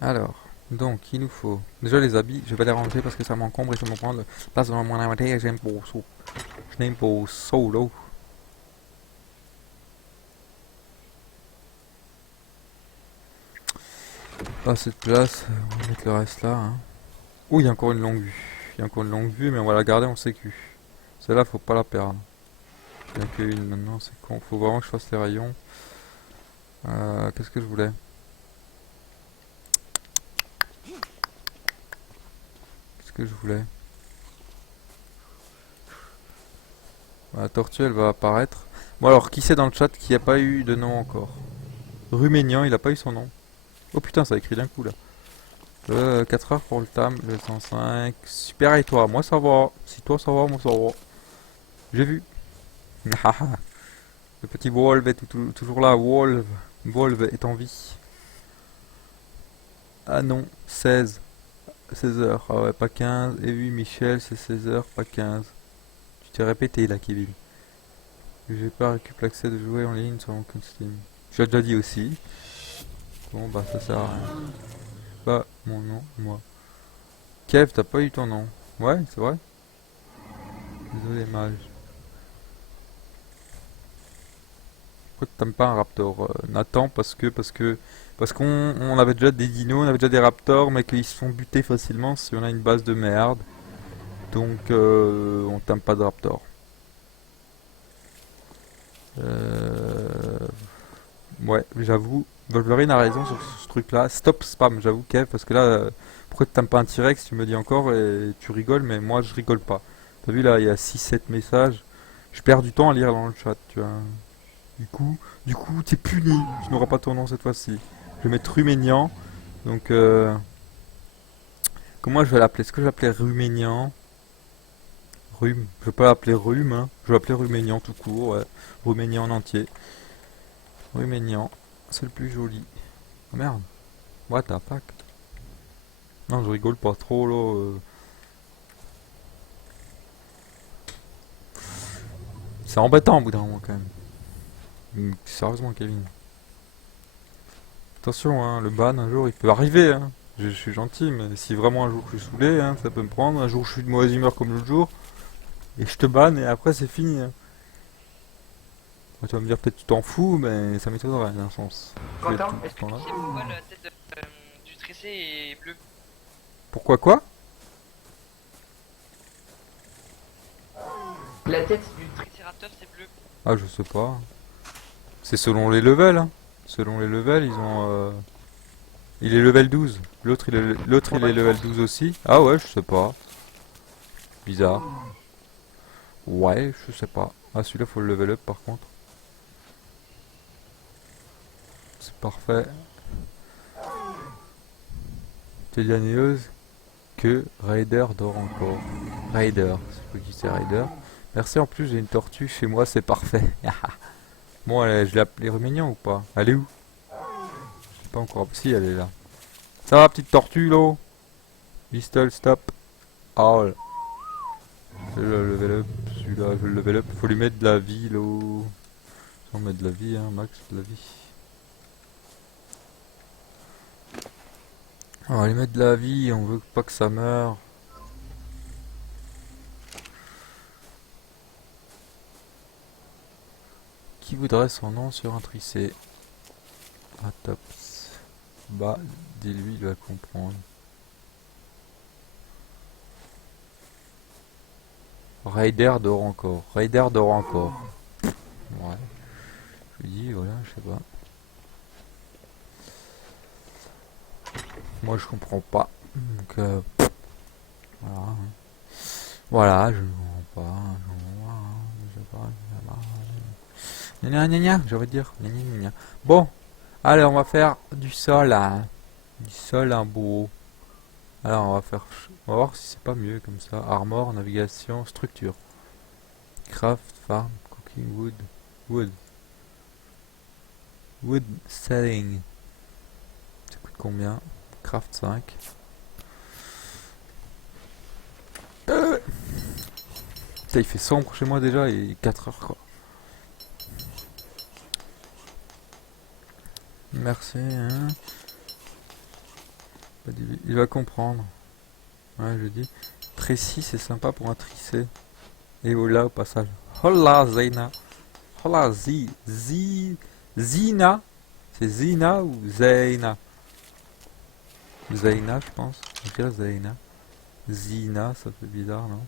Alors, donc il nous faut déjà les habits, je vais les ranger parce que ça m'encombre et ça me prend la place dans mon inventaire et j'aime pas ça. Je n'aime pas ça là. Pas assez de place, on va mettre le reste là. Hein. Ouh, il y a encore une longue vue. Il y a encore une longue vue mais on va la garder en sécu. Celle-là faut pas la perdre. Il n'y a qu'une maintenant, c'est con. Faut vraiment que je fasse les rayons. Qu'est-ce que je voulais? Qu'est-ce que je voulais? La tortue elle va apparaître. Bon alors, qui c'est dans le chat qui a pas eu de nom encore? Ruménian, il a pas eu son nom. Oh putain, ça a écrit d'un coup là. 4 heures pour le tam, le 105. Super, et toi? Moi ça va. Si toi ça va, moi ça va. J'ai vu. Le petit Wolf est toujours là. Wolf est en vie. Ah non, 16. 16 heures. Ah ouais, pas 15. Et oui, Michel, c'est 16 heures, pas 15. Tu t'es répété là, Kevin. J'ai pas récupéré l'accès de jouer en ligne sur mon compte Steam. J'ai déjà dit aussi. Bon bah ça sert à rien. Pas mon nom, moi. Kev, t'as pas eu ton nom. Ouais, c'est vrai. Désolé, mage. Pourquoi t'aimes pas un raptor, Nathan? Parce qu'on avait déjà des dinos, on avait déjà des raptors, mais qu'ils se font buter facilement si on a une base de merde. Donc on t'aime pas de raptor. Euh, ouais, j'avoue, Wolverine a raison sur ce truc-là. Stop spam, j'avoue, Kev, parce que là, pourquoi t'aimes pas un T-Rex? Tu me dis encore et tu rigoles, mais moi je rigole pas. T'as vu là, il y a 6 7 messages. Je perds du temps à lire dans le chat, tu vois. Du coup, t'es puni. Tu n'auras pas ton nom cette fois-ci. Je vais mettre Ruménian. Donc, comment je vais l'appeler? Est-ce que je vais l'appeler Ruménian? Rhume. Je vais pas l'appeler Rhume, hein. Je vais l'appeler Ruménian tout court, ouais. Ruménian en entier. Ruménian. C'est le plus joli. Oh merde. What the fuck? Non, je rigole pas trop, là. C'est embêtant au bout d'un moment, quand même. Sérieusement, Kevin. Attention, hein, le ban un jour il peut arriver. Hein. Je suis gentil, mais si vraiment un jour je suis saoulé, hein, ça peut me prendre. Un jour je suis de mauvaise humeur comme l'autre jour, et je te banne et après c'est fini. Hein. Tu vas me dire peut-être tu t'en fous, mais ça m'étonnerait d'un sens. Je vais être Quentin, tout est-ce ce que tu temps-là. sais pourquoi la tête du tricé est bleue? Pourquoi quoi? La tête du Triceratops est bleue. Ah, je sais pas. C'est selon les levels. Hein. Selon les levels, ils ont. Il est level 12. L'autre il est level 12 aussi. Ah ouais, je sais pas. Bizarre. Ouais, je sais pas. Ah celui-là faut le level up par contre. C'est parfait. News que Raider dort encore. Raider, c'est pas qui c'est Raider. Merci en plus j'ai une tortue chez moi, c'est parfait. Bon je l'ai appelée mignon ou pas? Elle est où? Je sais pas encore. Si elle est là. Ça va petite tortue là? Pistol stop. All. Je le level up. Celui-là je le level up. Faut lui mettre de la vie là. On met de la vie hein, max de la vie. On va lui mettre de la vie, on veut pas que ça meure. Qui voudrait son nom sur un tricé? Atops. Bah, dis-lui, il va comprendre. Raider dort encore. Raider dort encore. Ouais. Je lui dis, voilà, je sais pas. Moi, je comprends pas. Donc, voilà. Hein. Voilà, je comprends pas. Je sais pas. Gna gna gna, j'ai envie de dire. Gna gna gna gna. Bon, allez, on va faire du sol, hein. Du sol un beau. Alors, on va faire. On va voir si c'est pas mieux comme ça. Armor, navigation, structure. Craft, farm, cooking wood. Wood. Wood selling. Ça coûte combien? Craft 5. Putain, il fait sombre chez moi déjà, il est 4 heures quoi. Merci, hein. Il va comprendre. Ouais, je dis. Précis, c'est sympa pour un tricé. Et hola au passage. Hola, Zena. Hola, Zina. C'est Zina ou Zeina? Zeina, je pense. Je dirais Zeina. Zina, ça fait bizarre, non?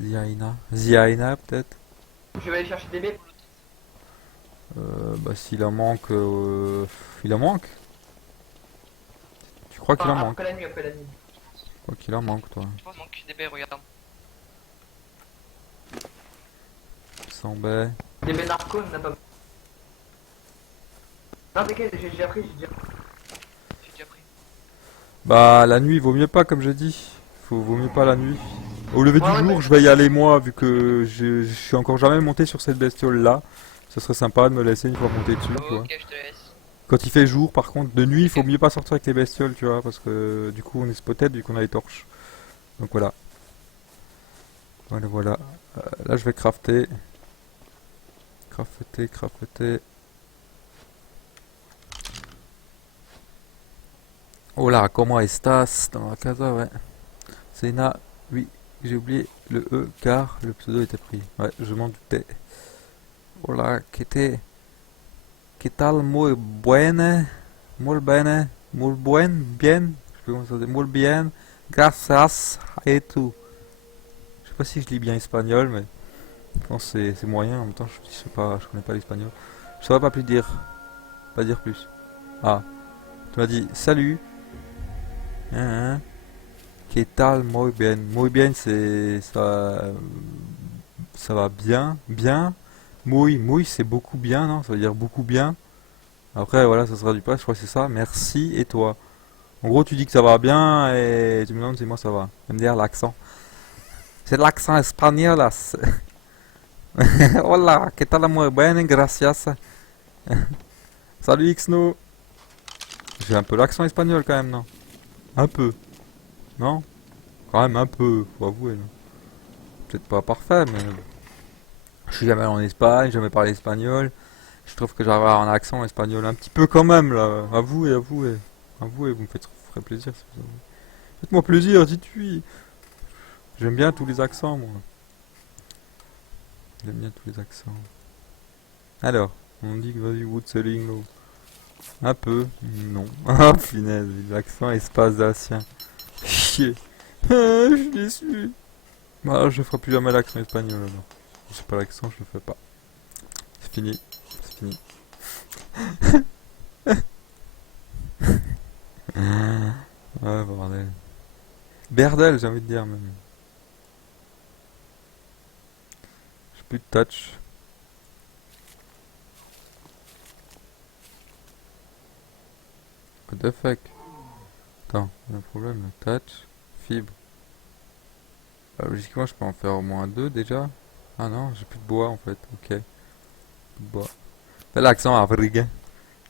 Ziaina. Ziaina, peut-être? Je vais aller chercher des baies. Bah, s'il en manque. Il en manque? Tu crois qu'il en manque? Après la nuit, après la nuit. Tu crois qu'il en manque, toi? Je pense qu'il manque des baies, regarde. 100 baies. Des baies narco, on n'a pas. Non, t'inquiète, j'ai déjà pris, j'ai déjà pris. Bah, la nuit, vaut mieux pas, comme je dis. Vaut mieux pas la nuit. Au lever du jour, je vais y aller moi, vu que je suis encore jamais monté sur cette bestiole là. Ce serait sympa de me laisser une fois monter dessus, tu vois. Ok, je te laisse. Quand il fait jour, par contre, de nuit, il faut mieux pas sortir avec les bestioles, tu vois, parce que du coup, on est spotted vu qu'on a les torches. Donc voilà. Voilà, voilà. Là, je vais crafter. Crafter. Hola, comment estás? Dans la casa, ouais. Sena, oui, j'ai oublié le E car le pseudo était pris. Ouais, je m'en doutais. Hola, ¿qué tal? Muy buena, muy bene, muy bien. Je sais pas comment ça se dit. Muy bien, gracias et tout. Je sais pas si je lis bien espagnol, mais je pense que c'est moyen. En même temps, je sais pas, je connais pas l'espagnol. Je saurais pas plus dire, pas dire plus. Ah, tu m'as dit salut. Hein, hein. ¿Qué tal? Muy bien. Muy bien, c'est ça va bien, bien. Muy, c'est beaucoup bien, non? Ça veut dire beaucoup bien. Après, voilà, ça sera du pas, je crois que c'est ça. Merci, et toi? En gros, tu dis que ça va bien et tu me demandes si moi ça va. J'aime dire l'accent. C'est l'accent espagnol, là. Hola, ¿qué tal? Muy bien, gracias. Salut Xno. J'ai un peu l'accent espagnol quand même, non? Un peu, non? Quand même un peu, faut avouer, non? Peut-être pas parfait, mais je suis jamais allé en Espagne, jamais parlé espagnol. Je trouve que j'arrive à avoir un accent espagnol un petit peu quand même, là. Avouez, avouez. Avouez, vous me ferez plaisir. Si vous avouez. Faites-moi plaisir, dites-lui. J'aime bien tous les accents, moi. J'aime bien tous les accents. Alors, on dit que vas-y, wood selling, no. Un peu, non. Ah, punaise, l'accent espace-dacien. Chier. Ah, je suis déçu. Bah, je ferai plus jamais l'accent espagnol, alors. Je sais pas l'accent, je le fais pas. C'est fini. C'est fini. Berdel, j'ai envie de dire même. J'ai plus de touch. What the fuck? Attends, il y a un problème, le touch, fibre. Logiquement, je peux en faire au moins deux déjà. Ah non, j'ai plus de bois en fait, ok. Plus de bois. Fais l'accent africain.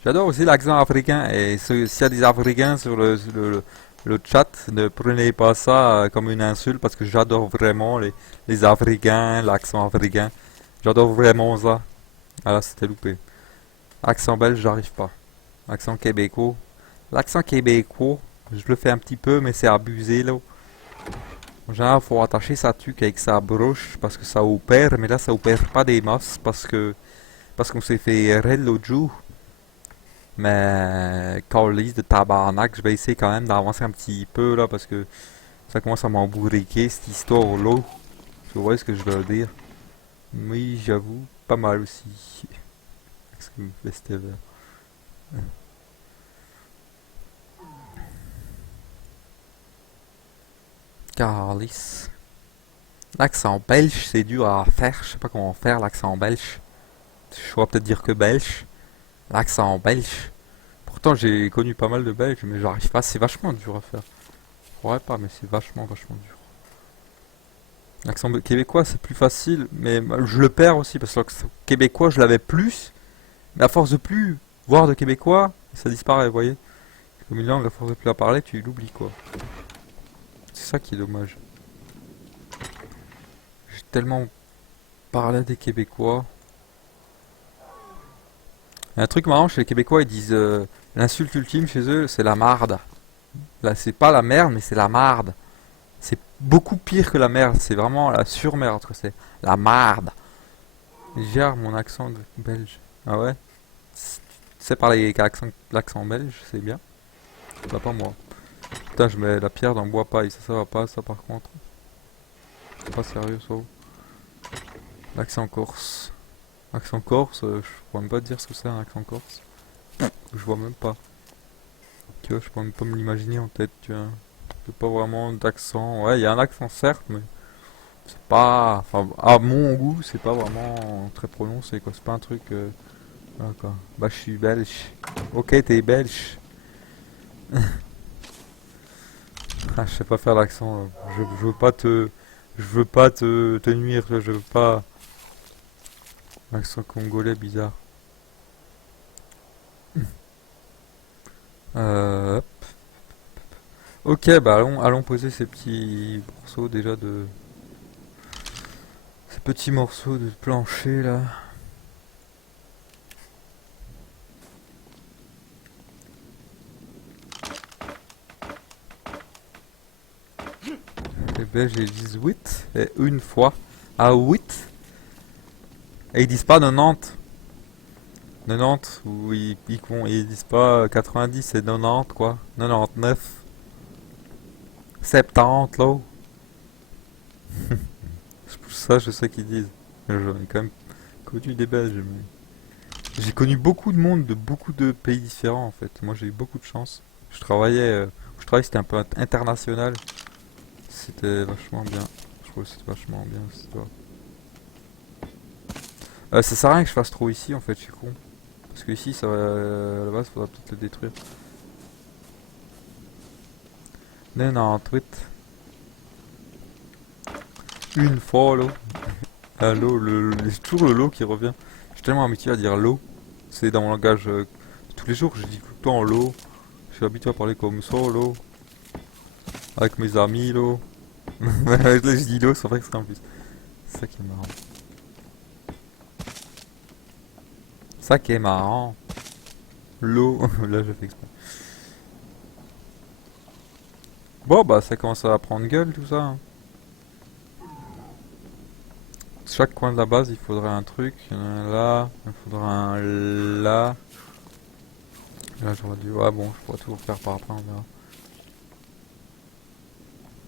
J'adore aussi l'accent africain. Et s'il y a des Africains sur le chat, ne prenez pas ça comme une insulte parce que j'adore vraiment les Africains, l'accent africain. J'adore vraiment ça. Ah là, c'était loupé. Accent belge, j'arrive pas. Accent québécois. L'accent québécois, je le fais un petit peu, mais c'est abusé là. En général, faut attacher sa tuque avec sa broche parce que ça opère, mais là, ça opère pas des masses parce qu'on s'est fait raid l'autre jour. Mais calice de tabarnak, je vais essayer quand même d'avancer un petit peu là parce que ça commence à m'embourriquer cette histoire là. Tu vois ce que je veux dire? Oui, j'avoue, pas mal aussi. Qu'est-ce que me fait cette verre? Calice. L'accent belge, c'est dur à faire. Je sais pas comment faire l'accent belge. Je pourrais peut-être dire que belge. L'accent belge. Pourtant, j'ai connu pas mal de belges, mais j'arrive pas. C'est vachement dur à faire. Je pourrais pas, mais c'est vachement, vachement dur. L'accent québécois, c'est plus facile, mais je le perds aussi parce que l'accent québécois, je l'avais plus. Mais à force de plus voir de québécois, ça disparaît, vous voyez. Comme une langue, à force de plus la parler, tu l'oublies, quoi. C'est ça qui est dommage. J'ai tellement parlé des québécois. Il y a un truc marrant chez les québécois, ils disent l'insulte ultime chez eux, c'est la marde. Là, c'est pas la merde, mais c'est la marde. C'est beaucoup pire que la merde, c'est vraiment la surmerde, quoi. C'est la marde. Gère mon accent belge. Ah ouais? Tu sais parler avec l'accent belge, c'est bien. Ça pas moi. Putain, je mets la pierre dans le bois paille, ça va pas, ça par contre. C'est pas sérieux, ça. L'accent corse. Accent corse, je pourrais même pas te dire ce que c'est un accent corse. Je vois même pas. Tu vois, je peux même pas me l'imaginer en tête, tu vois. C'est pas vraiment d'accent. Ouais, il y a un accent certes, mais c'est pas. Enfin, à mon goût, c'est pas vraiment très prononcé, quoi. C'est pas un truc. Voilà, quoi. Bah, je suis belge. Ok, t'es belge. Ah, je sais pas faire l'accent. Je veux pas te. Je veux pas te nuire, je veux pas. L'accent congolais bizarre. Hop. Ok, bah allons poser ces petits morceaux déjà de. Ces petits morceaux de plancher là. Les Belges ils disent 8 et une fois à 8 et ils disent pas 90. 90 ou ils disent pas 90 c'est 90 quoi. 99. 70 là. Ça je sais qu'ils disent. J'en ai quand même connu des Belges. J'ai connu beaucoup de monde de beaucoup de pays différents en fait. Moi j'ai eu beaucoup de chance. Je travaillais, je travaillais c'était un peu international. C'était vachement bien. Je trouve que c'était vachement bien cette histoire. Ça sert à rien que je fasse trop ici en fait, je suis con. Parce que ici, ça va, à la base, faudra peut-être le détruire. 98. Une fois l'eau. Ah, l'eau, c'est toujours le lot qui revient. Je suis tellement habitué à dire l'eau. C'est dans mon langage de tous les jours, je dis tout le temps l'eau. Je suis habitué à parler comme ça, l'eau. Avec mes amis, l'eau. Là, je dis l'eau sans faire exprès en plus. C'est ça qui est marrant. Ça qui est marrant. L'eau. Là, je fais exprès. Bon, bah, ça commence à prendre gueule tout ça, hein. Chaque coin de la base, il faudrait un truc. Il y en a un là, il faudra un là. Là, j'aurais dû. Ouais, bon, je pourrais tout refaire par après, on verra.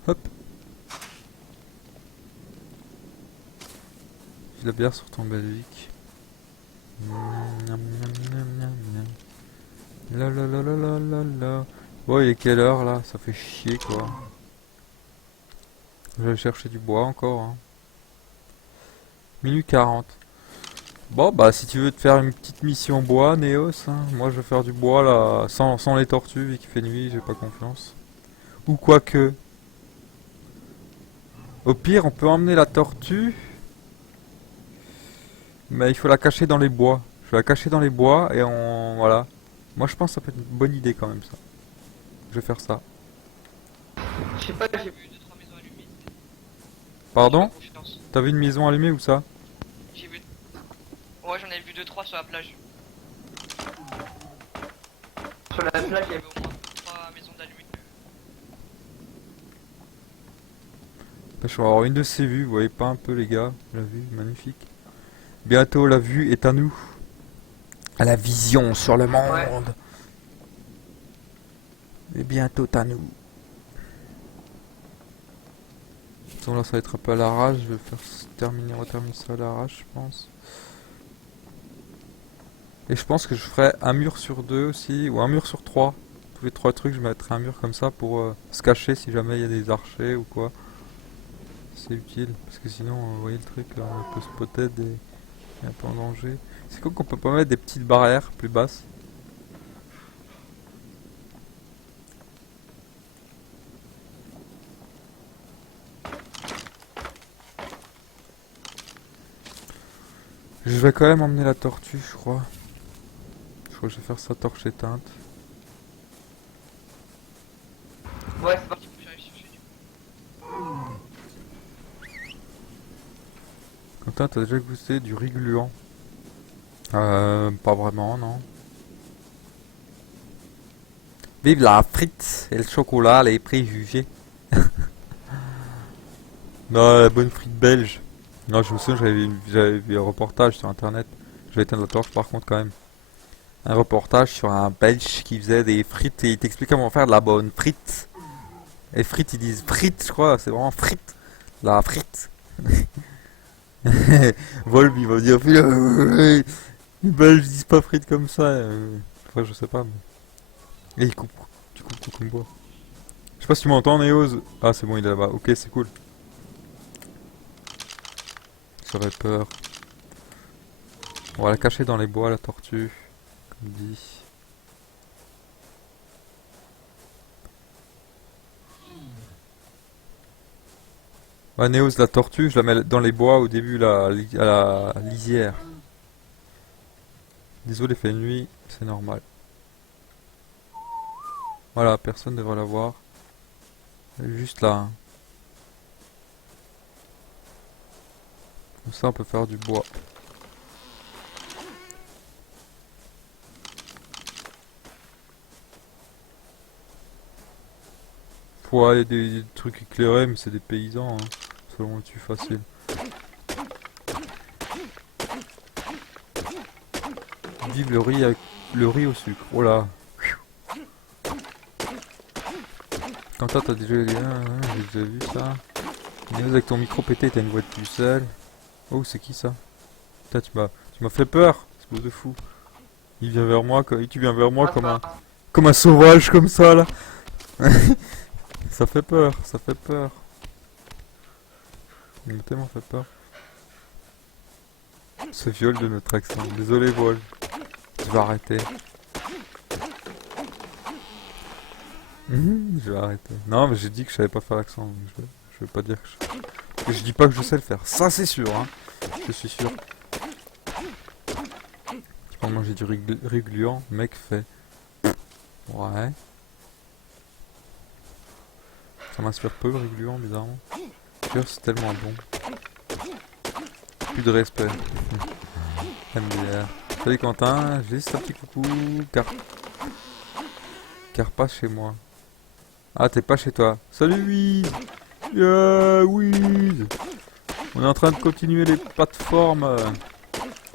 Hop. J'ai de la bière sur ton Belgique. La la la la la la la. Bon, il est quelle heure là? Ça fait chier quoi. Je vais chercher du bois encore. Hein. Minuit 40. Bon, bah si tu veux te faire une petite mission bois, Néos, hein, moi je vais faire du bois là, sans les tortues, vu qu'il fait nuit, j'ai pas confiance. Ou quoique. Au pire, on peut emmener la tortue, mais il faut la cacher dans les bois. Je vais la cacher dans les bois et on... Voilà. Moi je pense que ça peut être une bonne idée quand même ça. Je vais faire ça. Je sais pas, j'ai vu 2-3 maisons allumées. J'ai pas Pardon? confiance. T'as vu une maison allumée ou ça? J'ai vu. Ouais, j'en ai vu 2-3 sur la plage. Sur la plage, il y avait au moins 3 maisons d'allumées. Je vais avoir une de ces vues, vous voyez pas un peu les gars? La vue, magnifique. Bientôt la vue est à nous. À la vision sur le monde. Ouais. Et bientôt à nous. Bon, là ça va être un peu à l'arrache, je vais faire terminer, on va terminer ça à l'arrache, je pense. Et je pense que je ferai un mur sur deux aussi, ou un mur sur trois. Tous les trois trucs, je mettrai un mur comme ça pour se cacher si jamais il y a des archers ou quoi. C'est utile, parce que sinon, vous voyez le truc, là, on peut spotter des... un peu en danger. C'est cool qu'on peut pas mettre des petites barrières plus basses. Je vais quand même emmener la tortue, je crois. Je crois que je vais faire sa torche éteinte. Ouais, c'est parti, faut que j'arrive chercher du. Quentin, t'as déjà goûté du riz gluant? Pas vraiment, non. Vive la frite et le chocolat, les préjugés. Non, la bonne frite belge. Non, je me souviens, j'avais vu un reportage sur internet. Je vais éteindre la torche par contre quand même. Un reportage sur un belge qui faisait des frites et il t'explique comment faire de la bonne frite. Et frites, ils disent frites, je crois, c'est vraiment frite. La frite. Volb, il va dire, les Belges disent pas frites comme ça. Enfin, je sais pas. Mais... Et il coupe, tu coupes tout comme bois. Je sais pas si tu m'entends, Néose. Ah, c'est bon, il est là-bas. Ok, c'est cool. J'aurais peur. On va la cacher dans les bois, la tortue. Comme dit. Ouais, Néos, la tortue, je la mets dans les bois au début, là, à la lisière. Désolé, il fait nuit, c'est normal. Voilà, personne ne devrait la voir. Elle est juste là. Hein. Comme ça, on peut faire du bois. Ouais, il y a des trucs éclairés, mais c'est des paysans. Hein. Selon le dessus facile. Vive le riz avec le riz au sucre. Oh là. Quentin, t'as déjà j'ai déjà vu ça. Néos avec ton micro pété, t'as une voix de pucelle. Oh, c'est qui ça? Putain, tu m'as fait peur, espèce de fou. Il vient vers moi, tu viens vers moi Ah, c'est pas grave. comme un sauvage comme ça là. Ça fait peur, ça fait peur. Il m'a tellement fait peur. Ce viol de notre accent. Désolé, Vol. Je vais arrêter. Je vais arrêter. Non, mais j'ai dit que je savais pas faire l'accent. Donc je vais pas dire que je dis pas que je sais le faire. Ça, c'est sûr, hein. Je suis sûr. Tu peux manger du riz gluant, le mec fait. Ouais. Ça m'inspire peu le riz gluant, bizarrement. D'ailleurs, c'est tellement bon. Plus de respect. MDR. Salut Quentin, j'ai juste un petit coucou. Car pas chez moi. Ah, t'es pas chez toi. Salut Wiz. Yeah, Wiz. On est en train de continuer les plateformes.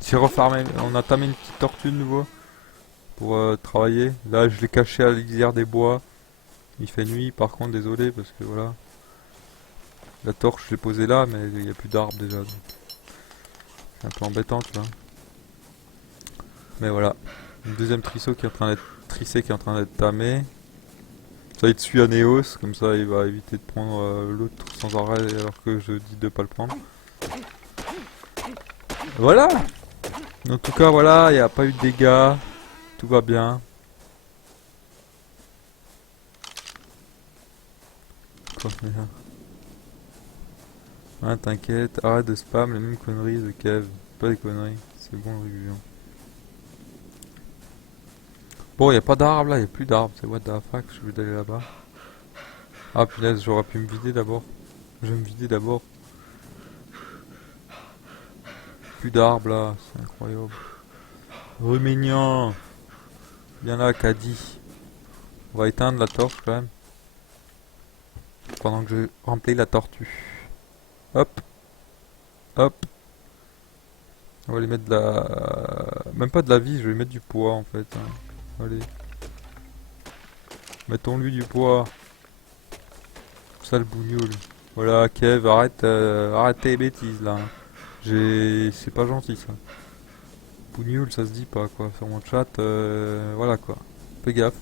J'ai refarmé. On a tamé une petite tortue de nouveau. Pour travailler. Là, je l'ai caché à la lisière des bois. Il fait nuit, par contre, désolé, parce que voilà. La torche, je l'ai posée là, mais il n'y a plus d'arbres déjà. Donc. C'est un peu embêtante là. Mais voilà. Une deuxième trisseau qui est en train d'être trissé, qui est en train d'être tamé. Ça il te suit à Neos, comme ça il va éviter de prendre l'autre sans arrêt alors que je dis de pas le prendre. Voilà. En tout cas voilà, il n'y a pas eu de dégâts, tout va bien. Quoi, merde. Ah t'inquiète, arrête de spam les mêmes conneries de Kev. Pas des conneries, c'est bon le régulier. Bon, il n'y a pas d'arbre là, il n'y a plus d'arbre, c'est what the fuck, je vais d'aller là-bas. Ah punaise, j'aurais pu me vider d'abord. Je vais me vider d'abord. Plus d'arbres là, c'est incroyable. Rumignan, viens là, Caddy. On va éteindre la torche quand même. Pendant que je remplis la tortue. Hop, hop. On va lui mettre de la... Même pas de la vie, je vais lui mettre du poids en fait. Hein. Allez. Mettons-lui du poids. Sale bougnoule. Voilà, Kev, arrête, arrête tes bêtises là. C'est pas gentil ça. Bougnoule, ça se dit pas quoi. Sur mon chat, voilà quoi. Fais gaffe,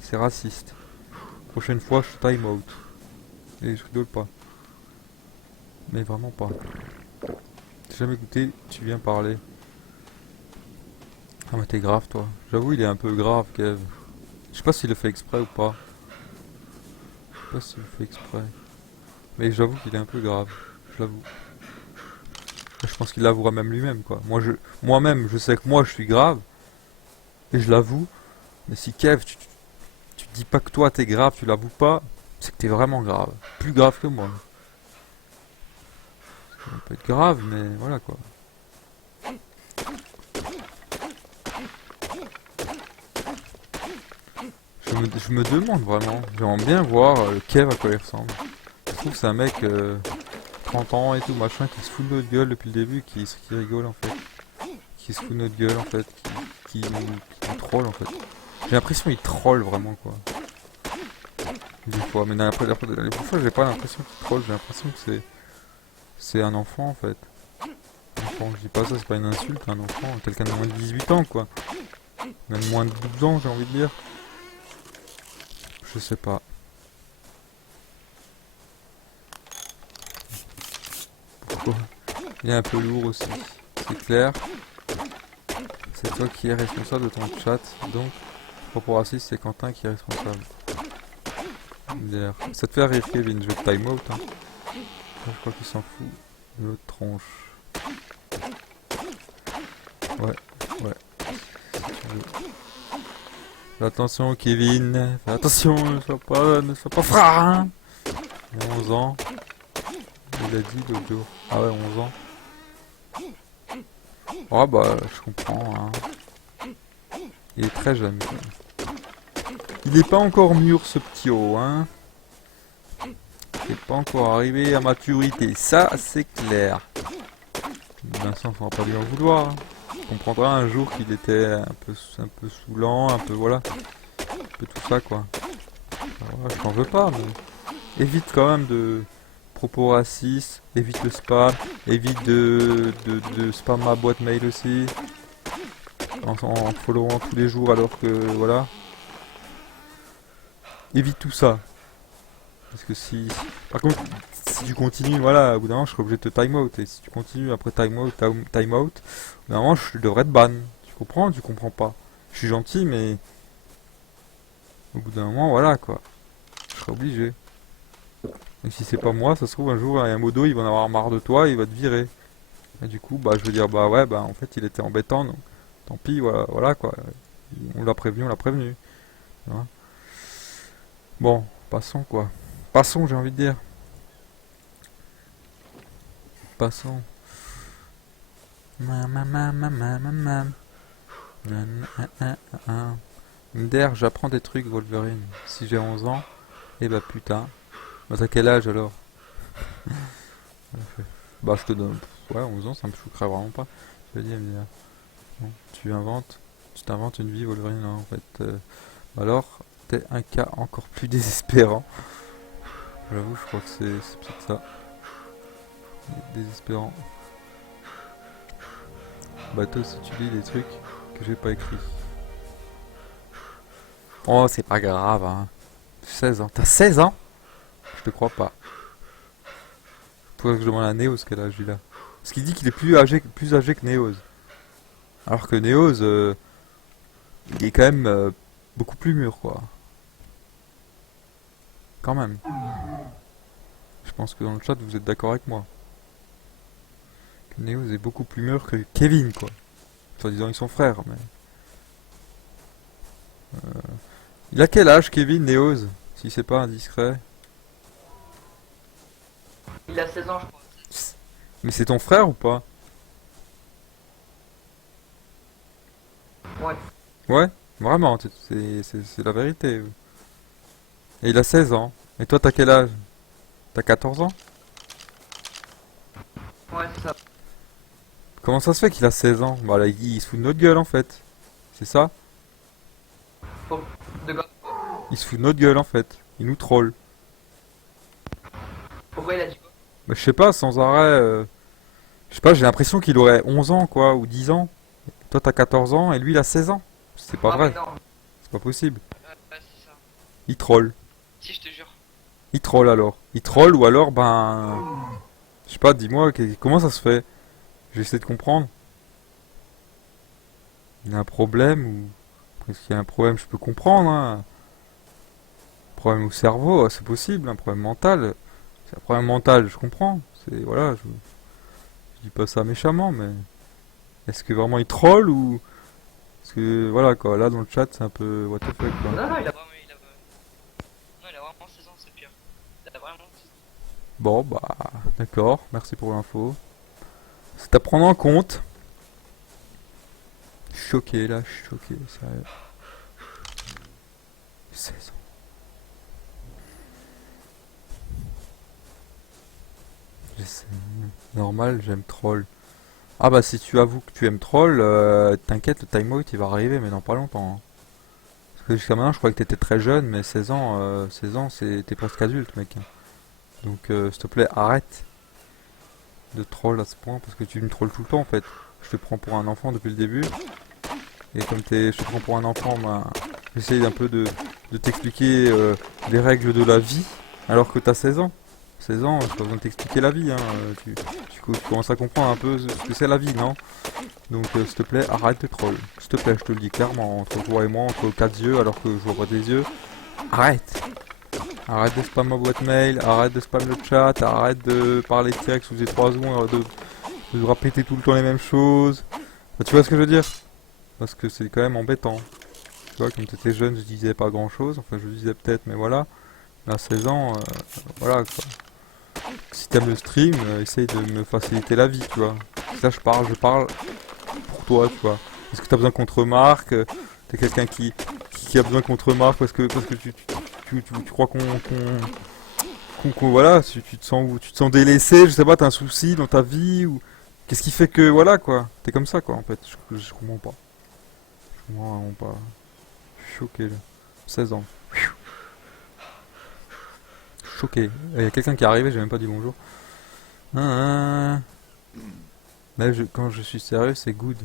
c'est raciste. Prochaine fois, je time out. Et je rigole pas. Mais vraiment pas. J'ai jamais goûté, tu viens parler. Ah mais t'es grave toi. J'avoue il est un peu grave Kev. Je sais pas s'il le fait exprès ou pas. Je sais pas s'il le fait exprès. Mais j'avoue qu'il est un peu grave. Je l'avoue. Je pense qu'il l'avouera même lui-même quoi. Moi-même je sais que moi je suis grave. Et je l'avoue. Mais si Kev tu te dis pas que toi t'es grave, tu l'avoues pas, c'est que t'es vraiment grave. Plus grave que moi. Ça peut être grave mais voilà quoi. Je me demande vraiment. J'aimerais bien voir Kev à quoi il ressemble. Je trouve que c'est un mec 30 ans et tout machin qui se fout de notre gueule depuis le début, qui rigole en fait. Qui se fout de notre gueule en fait. Qui nous troll en fait. J'ai l'impression qu'il troll vraiment quoi. Des fois, mais les fois j'ai pas l'impression qu'il troll, j'ai l'impression que c'est un enfant en fait. Enfant, je dis pas ça, c'est pas une insulte, un enfant, quelqu'un de moins de 18 ans quoi. Même moins de 12 ans j'ai envie de dire. Je sais pas. Pourquoi? Il est un peu lourd aussi, c'est clair. C'est toi qui es responsable de ton chat, donc propos raciste, c'est Quentin qui est responsable. D'ailleurs, ça te fait rire Kevin, je vais time out hein. Je crois qu'il s'en fout de l'autre tronche. Ouais, ouais. Si tu veux. Fais attention Kevin, fais attention, ne sois pas frein. Il a 11 ans. Il a dit l'autre jour. Ah ouais, 11 ans. Ah bah, je comprends hein. Il est très jeune quoi. Il n'est pas encore mûr ce petit haut hein. Il n'est pas encore arrivé à maturité, ça c'est clair. Vincent, faudra pas lui en vouloir. Hein. Il comprendra un jour qu'il était un peu saoulant, un peu voilà. Un peu tout ça quoi. Voilà, je t'en veux pas, mais évite quand même de propos racistes, évite le spam, évite de spam ma boîte mail aussi. En followant tous les jours alors que voilà. Évite tout ça. Parce que si... Par contre, si tu continues, voilà, au bout d'un moment je serai obligé de te time out. Et si tu continues après time out, au bout d'un moment je devrais te ban. Tu comprends ou tu comprends pas? Je suis gentil mais... Au bout d'un moment, voilà quoi. Je serai obligé. Et si c'est pas moi, ça se trouve un jour, il y a un modo, il va en avoir marre de toi, il va te virer. Et du coup, bah je vais dire, bah ouais, bah en fait il était embêtant, donc tant pis, voilà, voilà quoi. On l'a prévenu, on l'a prévenu. Hein. Bon, passons quoi. Passons, j'ai envie de dire. Passons. D'ailleurs, j'apprends des trucs, Wolverine. Si j'ai 11 ans, eh bah putain. Bah t'as quel âge alors? Bah je te donne... Ouais, 11 ans, ça me choquerait vraiment pas. Je veux dire, mais, bon, tu t'inventes une vie, Wolverine, hein, en fait. Alors, t'es un cas encore plus désespérant. J'avoue, je crois que c'est peut-être ça. Désespérant. Bah toi aussi tu lis des trucs que j'ai pas écrits. Oh, c'est pas grave, hein. 16 ans. T'as 16 ans? Je te crois pas. Faudrait que je demande à Néos quel âge il a. Parce qu'il dit qu'il est plus âgé que Néos. Alors que Néos, il est quand même beaucoup plus mûr, quoi. Quand même. Je pense que dans le chat, vous êtes d'accord avec moi. Que Néos est beaucoup plus mûr que Kevin, quoi. En disant ils sont frères, mais... Il a quel âge, Kevin, Néos? Si c'est pas indiscret. Il a 16 ans, je crois. Mais c'est ton frère ou pas? Ouais. Ouais, vraiment, c'est la vérité. Et il a 16 ans. Et toi, t'as quel âge? T'as 14 ans? Ouais, c'est ça. Comment ça se fait qu'il a 16 ans? Bah là, il se fout de notre gueule en fait. C'est ça? Pour- De quoi? Il se fout de notre gueule en fait. Il nous troll. Pourquoi il a dit quoi? Bah, je sais pas, sans arrêt. Je sais pas, j'ai l'impression qu'il aurait 11 ans quoi, ou 10 ans. Toi, t'as 14 ans et lui, il a 16 ans. C'est pas Ah, mais vrai. non. C'est pas possible. Ouais, c'est ça. Il troll. Si, je te jure. Il troll alors. Il troll ou alors, ben. Je sais pas, dis-moi, comment ça se fait? J'essaie de comprendre. Il y a un problème ou. Est-ce qu'il y a un problème, je peux comprendre, hein. Problème au cerveau, c'est possible, un problème mental. C'est un problème mental, je comprends. C'est voilà, je dis pas ça méchamment, mais est-ce que vraiment il troll ou parce que voilà quoi, là dans le chat c'est un peu what the fuck quoi. Non, non, non, il a vraiment 16 ans, c'est le pire. Il a vraiment 16 ans. Bon bah d'accord, merci pour l'info. C'est à prendre en compte. Je suis choqué là, je suis choqué, sérieux. 16 ans. C'est normal, j'aime troll. Ah bah si tu avoues que tu aimes troll, t'inquiète, le timeout il va arriver mais dans pas longtemps, hein. Parce que jusqu'à maintenant je croyais que t'étais très jeune, mais 16 ans, 16 ans t'es presque adulte mec, hein. Donc s'il te plaît arrête de troll à ce point parce que tu me trolles tout le temps en fait. Je te prends pour un enfant depuis le début et comme je te prends pour un enfant, bah, j'essaye un peu de t'expliquer les règles de la vie alors que t'as 16 ans. 16 ans, j'ai pas besoin de t'expliquer la vie, hein. Tu commences à comprendre un peu ce que c'est la vie, non? Donc s'il te plaît, arrête de troll. S'il te plaît, je te le dis clairement, entre toi et moi, entre quatre yeux, alors que je vois pas tes yeux, arrête! Arrête de spam ma boîte mail, arrête de spam le chat, arrête de parler direct sous les 3 secondes, de répéter tout le temps les mêmes choses. Enfin, tu vois ce que je veux dire? Parce que c'est quand même embêtant. Tu vois, quand t'étais jeune, je disais pas grand chose, enfin je disais peut-être, mais voilà. Là, 16 ans, voilà quoi. Si t'aimes le stream, essaye de me faciliter la vie, tu vois. Là, je parle pour toi, tu vois. Est-ce que t'as besoin qu'on te remarque? T'es quelqu'un qui a besoin qu'on te remarque parce que tu crois voilà, tu te sens délaissé, je sais pas, t'as un souci dans ta vie ou qu'est-ce qui fait que voilà quoi, t'es comme ça quoi en fait, je comprends pas, je comprends vraiment pas, je suis choqué là, 16 ans, choqué, il y a quelqu'un qui est arrivé, j'ai même pas dit bonjour, ah, là quand je suis sérieux c'est good,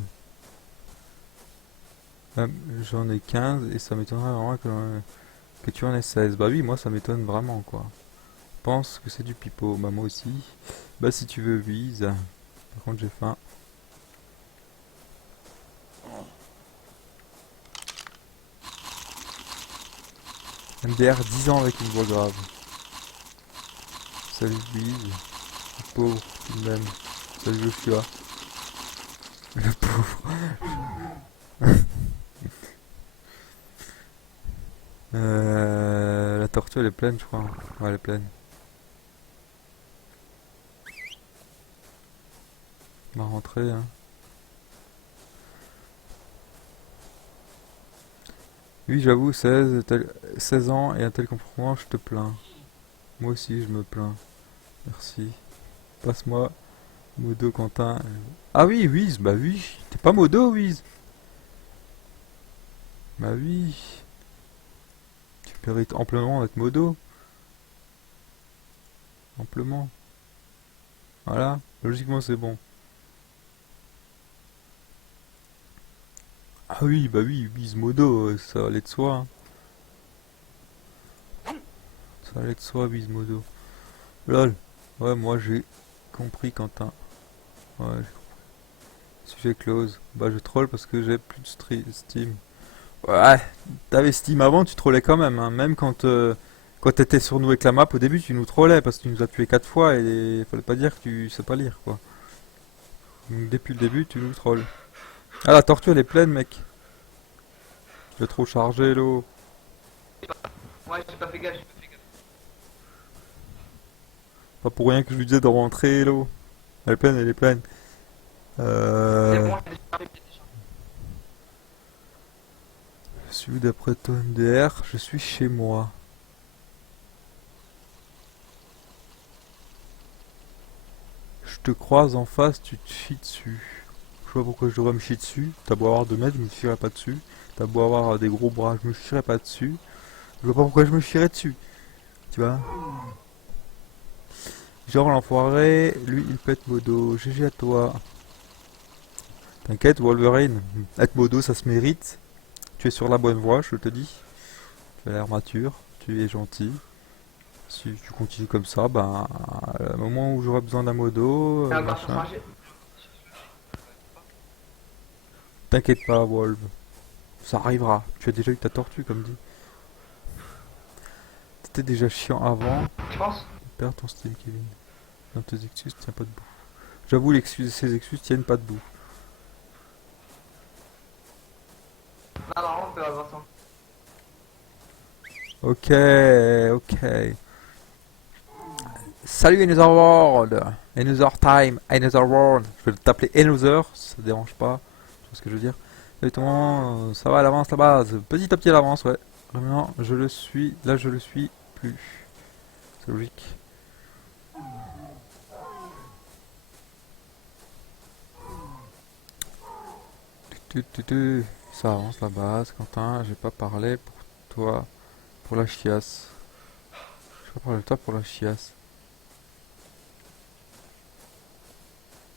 ah, j'en ai 15 et ça m'étonnerait vraiment que tu en aies 16, bah oui moi ça m'étonne vraiment quoi, je pense que c'est du pipeau, bah moi aussi, bah si tu veux vise, par contre j'ai faim. MDR 10 ans avec une voix grave. Salut Louise. Le pauvre, tout de même. Salut Joshua. Le pauvre. La tortue elle est pleine je crois. Ouais elle est pleine. On va rentrer hein. Oui j'avoue 16 ans et un tel comportement je te plains. Moi aussi je me plains. Merci. Passe-moi Modo Quentin. Ah oui Wiz, bah oui. T'es pas Modo Wiz. Bah oui. Tu mérites amplement d'être Modo. Amplement. Voilà. Logiquement c'est bon. Ah oui, bah oui, Gizmodo, ça allait de soi, hein. Ça allait de soi, Bismodo. Lol. Ouais, moi j'ai compris, Quentin. Ouais, sujet close. Bah, je troll parce que j'ai plus de Steam. Ouais, t'avais Steam avant, tu trollais quand même, hein. Même quand t'étais sur nous avec la map, au début, tu nous trollais parce que tu nous as tué 4 fois et fallait pas dire que tu sais pas lire, quoi. Donc, depuis le début, tu nous trolles. Ah, la tortue, elle est pleine, mec. Je l'ai trop chargé, l'eau. Ouais, j'ai pas fait gaffe, j'ai pas fait gaffe. Pas pour rien que je lui disais de rentrer, l'eau. Elle est pleine, elle est pleine. C'est Euh... bon, j'ai déjà fait, Je suis d'après ton MDR, je suis chez moi. Je te croise en face, tu te chies dessus. Je sais pas pourquoi je devrais me chier dessus. T'as beau avoir 2 mètres, je me chierais pas dessus. T'as beau avoir des gros bras, je me chierais pas dessus. Je vois pas pourquoi je me chierais dessus. Tu vois? Genre l'enfoiré, lui il pète modo. GG à toi. T'inquiète, Wolverine. Être modo, ça se mérite. Tu es sur la bonne voie, je te dis. Tu as l'air mature, tu es gentil. Si tu continues comme ça, ben, au moment où j'aurai besoin d'un modo, c'est encore machin. changé. T'inquiète pas, Wolf. Ça arrivera. Tu as déjà eu ta tortue, comme dit. T'étais déjà chiant avant. Tu penses? Perds ton style, Kevin. Dans tes excuses, tiens pas debout. J'avoue, ces excuses tiennent pas debout. Non, non, on peut avoir ça. Ok, ok. Salut Another World, Another Time, Another World. Je vais t'appeler Another, si ça te dérange pas. Tu vois ce que je veux dire? Salut tout le monde, ça va, elle avance la base. Petit à petit elle avance, ouais. Vraiment, je le suis. Là, je le suis plus. C'est logique. Ça avance la base, Quentin. J'ai pas parlé pour toi, pour la chiasse. Je vais parler de toi pour la chiasse.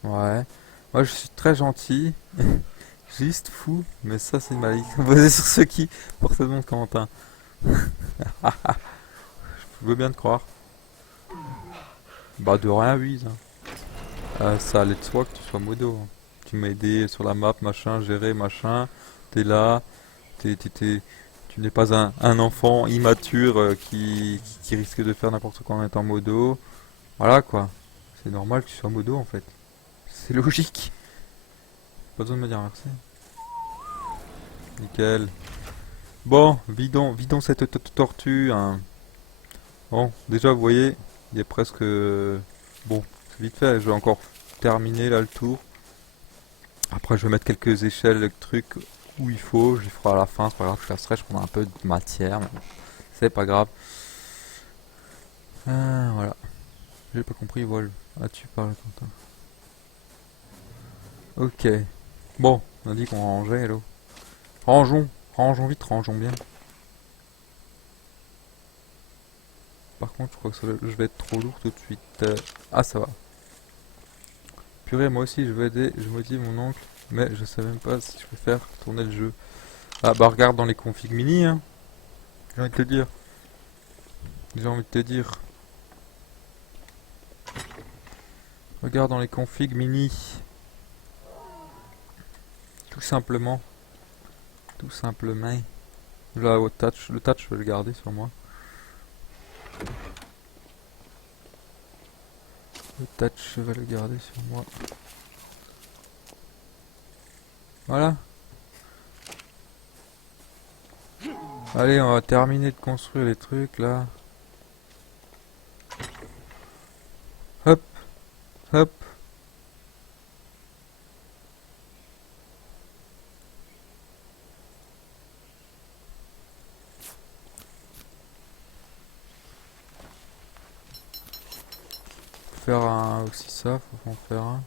Ouais. Moi, je suis très gentil. Juste fou, mais ça c'est une malédiction basée sur ceux qui portent le nom de Quentin. Je veux bien te croire. Bah de rien, oui. Ça allait de soi que tu sois modo, hein. Tu m'as aidé sur la map, machin, gérer, machin. T'es là, tu n'es pas un enfant immature qui risque de faire n'importe quoi en étant modo. Voilà quoi. C'est normal que tu sois modo en fait. C'est logique. Pas besoin de me dire merci. Nickel. Bon, vidons cette tortue, hein. Bon, déjà, vous voyez, il est presque... Bon, c'est vite fait, je vais encore terminer là le tour. Après, je vais mettre quelques échelles, le truc où il faut, je les ferai à la fin, c'est pas grave, je laisserai, je prendrai un peu de matière, mais bon, c'est pas grave. Voilà, j'ai pas compris, Vol. Ah, tu parles, Quentin. Ok. Bon, on a dit qu'on rangeait, hello. Rangeons vite, rangeons bien. Par contre, je crois que je vais être trop lourd tout de suite. Ah, ça va. Purée, moi aussi, je veux aider, je motive mon oncle, mais je sais même pas si je peux faire tourner le jeu. Ah, bah regarde dans les configs mini, hein. J'ai envie de te dire. J'ai envie de te dire. Regarde dans les configs mini. Tout simplement. Tout simplement. Là, au touch. Le touch, je vais le garder sur moi. Le touch, je vais le garder sur moi. Voilà. Allez, on va terminer de construire les trucs là. Hop, hop. Faut faire un aussi ça, faut en faire un.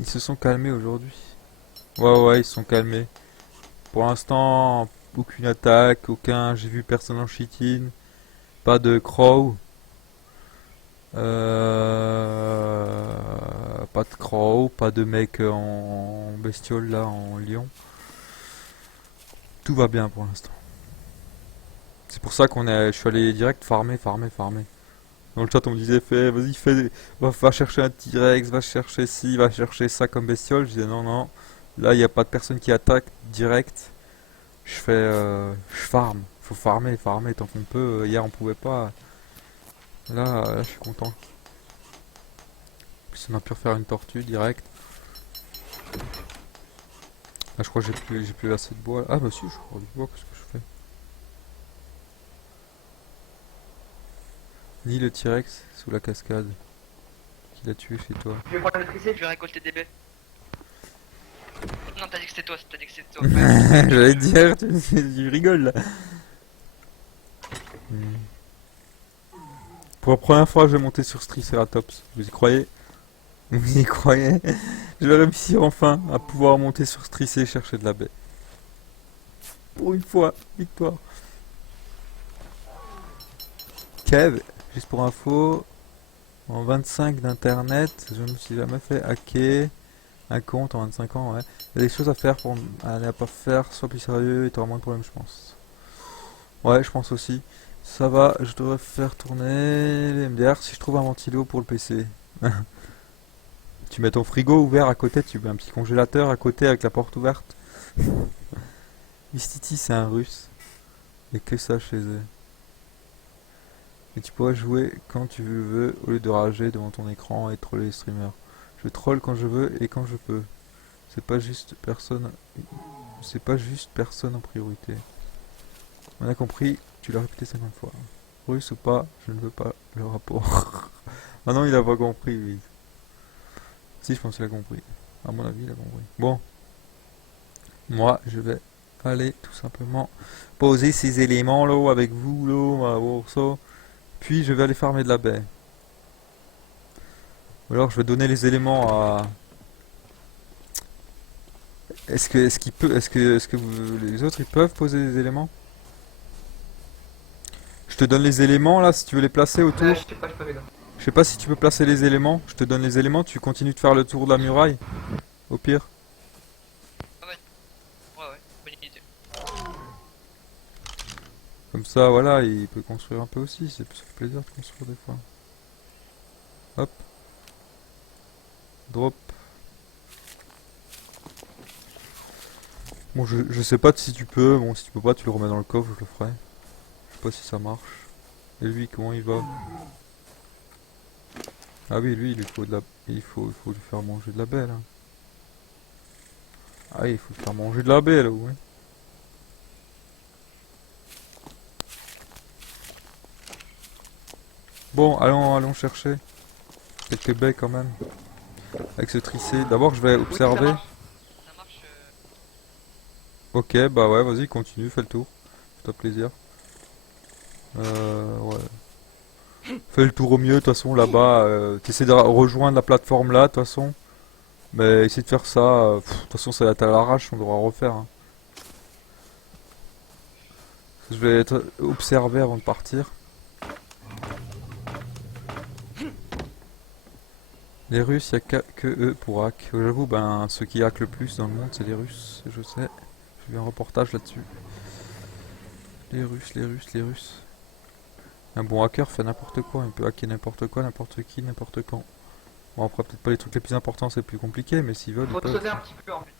Ils se sont calmés aujourd'hui. Ouais, ouais, ils se sont calmés. Pour l'instant, aucune attaque, aucun. J'ai vu personne en chitine. Pas de crow. Pas de crow, pas de mec en bestiole là, en lion. Tout va bien pour l'instant. C'est pour ça je suis allé direct farmer. Dans le chat, on me disait, vas-y, va chercher un T-Rex, va chercher ci, va chercher ça comme bestiole. Je disais, non, non, là, il n'y a pas de personne qui attaque direct. Je farm. Faut farmer tant qu'on peut. Hier, on pouvait pas. Là, je suis content. Puis on a pu refaire une tortue direct. Là, je crois que j'ai plus assez de bois. Ah, bah si, je crois du bois, qu'est-ce que je fais? Ni le T-Rex sous la cascade. Qui l'a tué chez toi. Je vais prendre le tricé, je vais récolter des baies. Non, t'as dit que c'était toi, t'as dit que c'était toi. J'allais dire, tu rigoles là. Hmm. Pour la première fois, je vais monter sur ce Triceratops. Vous y croyez? Vous y croyez? Je vais réussir enfin à pouvoir monter sur ce Tricé et chercher de la baie. Pour une fois, victoire. Kev, juste pour info, en 25 d'internet, je me suis jamais fait hacker un compte en 25 ans, ouais. Il y a des choses à faire pour à ne pas faire, sois plus sérieux et t'auras moins de problèmes, je pense. Ouais, je pense aussi. Ça va, je devrais faire tourner les MDR si je trouve un ventilo pour le PC. Tu mets ton frigo ouvert à côté, tu mets un petit congélateur à côté avec la porte ouverte. Istiti, c'est un russe. Et que ça chez eux. Et tu pourras jouer quand tu veux au lieu de rager devant ton écran et troller les streamers. Je troll quand je veux et quand je peux. C'est pas juste personne. C'est pas juste personne en priorité. On a compris, tu l'as répété 50 fois. Russe ou pas, je ne veux pas le rapport. Ah non, il a pas compris, oui. Si, je pense qu'il a compris. À mon avis, il a compris. Bon, moi, je vais aller tout simplement poser ces éléments là avec vous là, on va voir ça. Puis je vais aller farmer de la baie. Ou alors je vais donner les éléments à. Les autres ils peuvent poser des éléments? Je te donne les éléments là si tu veux les placer autour. Je sais pas, je peux gars. Je sais pas si tu peux placer les éléments. Je te donne les éléments, tu continues de faire le tour de la muraille. Au pire. Ouais, bonne idée. Comme ça, voilà, il peut construire un peu aussi. Ça fait plaisir de construire des fois. Hop. Drop. Bon, je sais pas si tu peux. Bon, si tu peux pas, tu le remets dans le coffre, je le ferai. Je sais pas si ça marche. Et lui, comment il va? Ah oui, lui, il lui faut de la. Il faut lui faire manger de la belle. Hein. Ah, il faut lui faire manger de la belle, ouais. Bon, allons chercher quelques baies quand même. Avec ce tricé. D'abord, je vais Oui, ça observer. marche. Ça marche. Ok, bah ouais, vas-y, continue, fais le tour. Fais-toi plaisir. Ouais. Fais le tour au mieux, de toute façon, là-bas. T'essaies de rejoindre la plateforme là, de toute façon. Mais essaie de faire ça. De toute façon, ça va être à l'arrache, on devra refaire. Hein. Je vais observer avant de partir. Les Russes, il n'y a que eux pour hack. J'avoue, ben, ceux qui hackent le plus dans le monde, c'est les Russes, je sais. J'ai vu un reportage là-dessus. Les Russes, les Russes, les Russes. Un bon hacker fait n'importe quoi, il peut hacker n'importe quoi, n'importe qui, n'importe quand. Bon, après, peut-être pas les trucs les plus importants, c'est plus compliqué, mais s'ils veulent, ils Faut peuvent. sauter un petit peu en fait.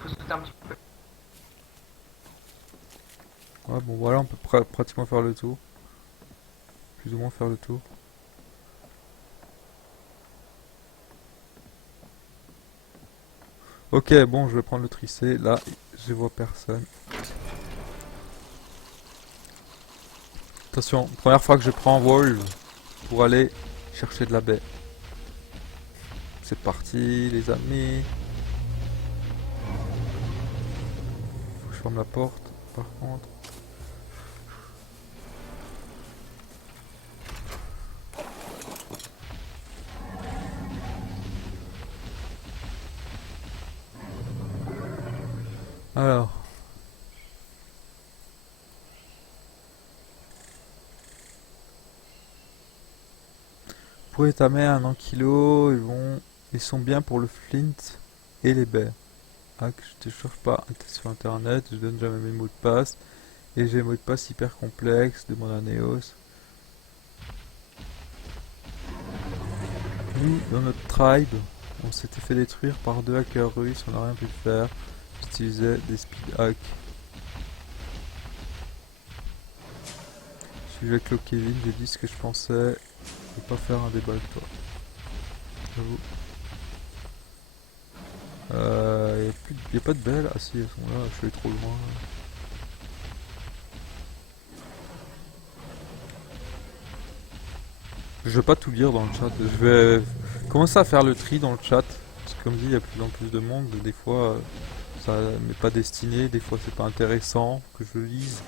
Faut sauter un petit peu. Ouais, bon, voilà, on peut pratiquement faire le tour. Plus ou moins faire le tour. Ok, bon, je vais prendre le tricé. Là, je vois personne. Attention, première fois que je prends Wolf pour aller chercher de la baie. C'est parti, les amis. Faut que je ferme la porte, par contre. Alors. Pour étamer un ankilo, ils sont bien pour le flint et les baies. hack, je te cherche pas sur internet, je donne jamais mes mots de passe. Et j'ai des mots de passe hyper complexes, demande à Neos. Nous, dans notre tribe, on s'était fait détruire par 2 hackers russes, on n'a rien pu faire. J'utilisais des speed hacks. Je suis avec Kevin, j'ai dit ce que je pensais. Je vais pas faire un débat avec toi. J'avoue. Y a pas de belles. Ah si, elles sont là, je suis allé trop loin. Je vais pas tout lire dans le chat. Je vais commencer à faire le tri dans le chat. Parce que comme dit, il y a de plus en plus de monde. Des fois, ça m'est pas destiné. Des fois, c'est pas intéressant que je lise.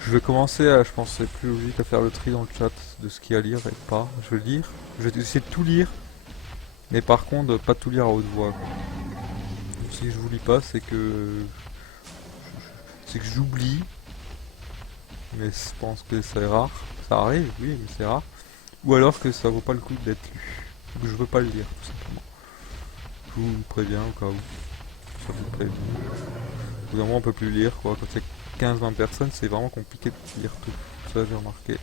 Je vais commencer à, je pense, c'est plus logique à faire le tri dans le chat de ce qu'il y a à lire et pas. Je vais lire. Je vais essayer de tout lire. Mais par contre, pas tout lire à haute voix, quoi. Si je vous lis pas, c'est que j'oublie. Mais je pense que c'est rare. Ça arrive, oui, mais c'est rare. Ou alors que ça vaut pas le coup d'être lu. Ou que je veux pas le lire, tout simplement. Je vous préviens au cas où. Ça vous prévient. Au bout d'un moment, on peut plus lire, quoi. Quand il y a 15-20 personnes, c'est vraiment compliqué de lire tout. Ça, j'ai remarqué.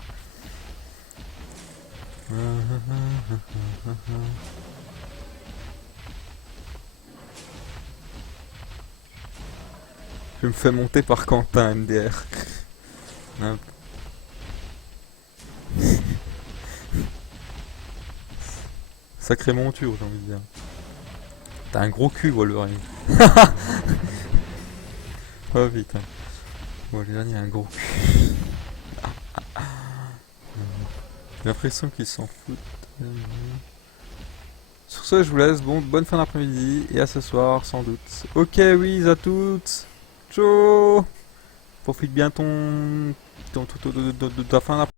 Je me fais monter par Quentin MDR. Hop. Sacrée monture, j'ai envie de dire. T'as un gros cul, Wolverine. Oh putain. Wolverine, il a un gros cul. J'ai l'impression qu'ils s'en foutent. Sur ce, je vous laisse. Bon, bonne fin d'après-midi. Et à ce soir, sans doute. Ok, oui, à toutes. Ciao. Profite bien ta fin d'après-midi.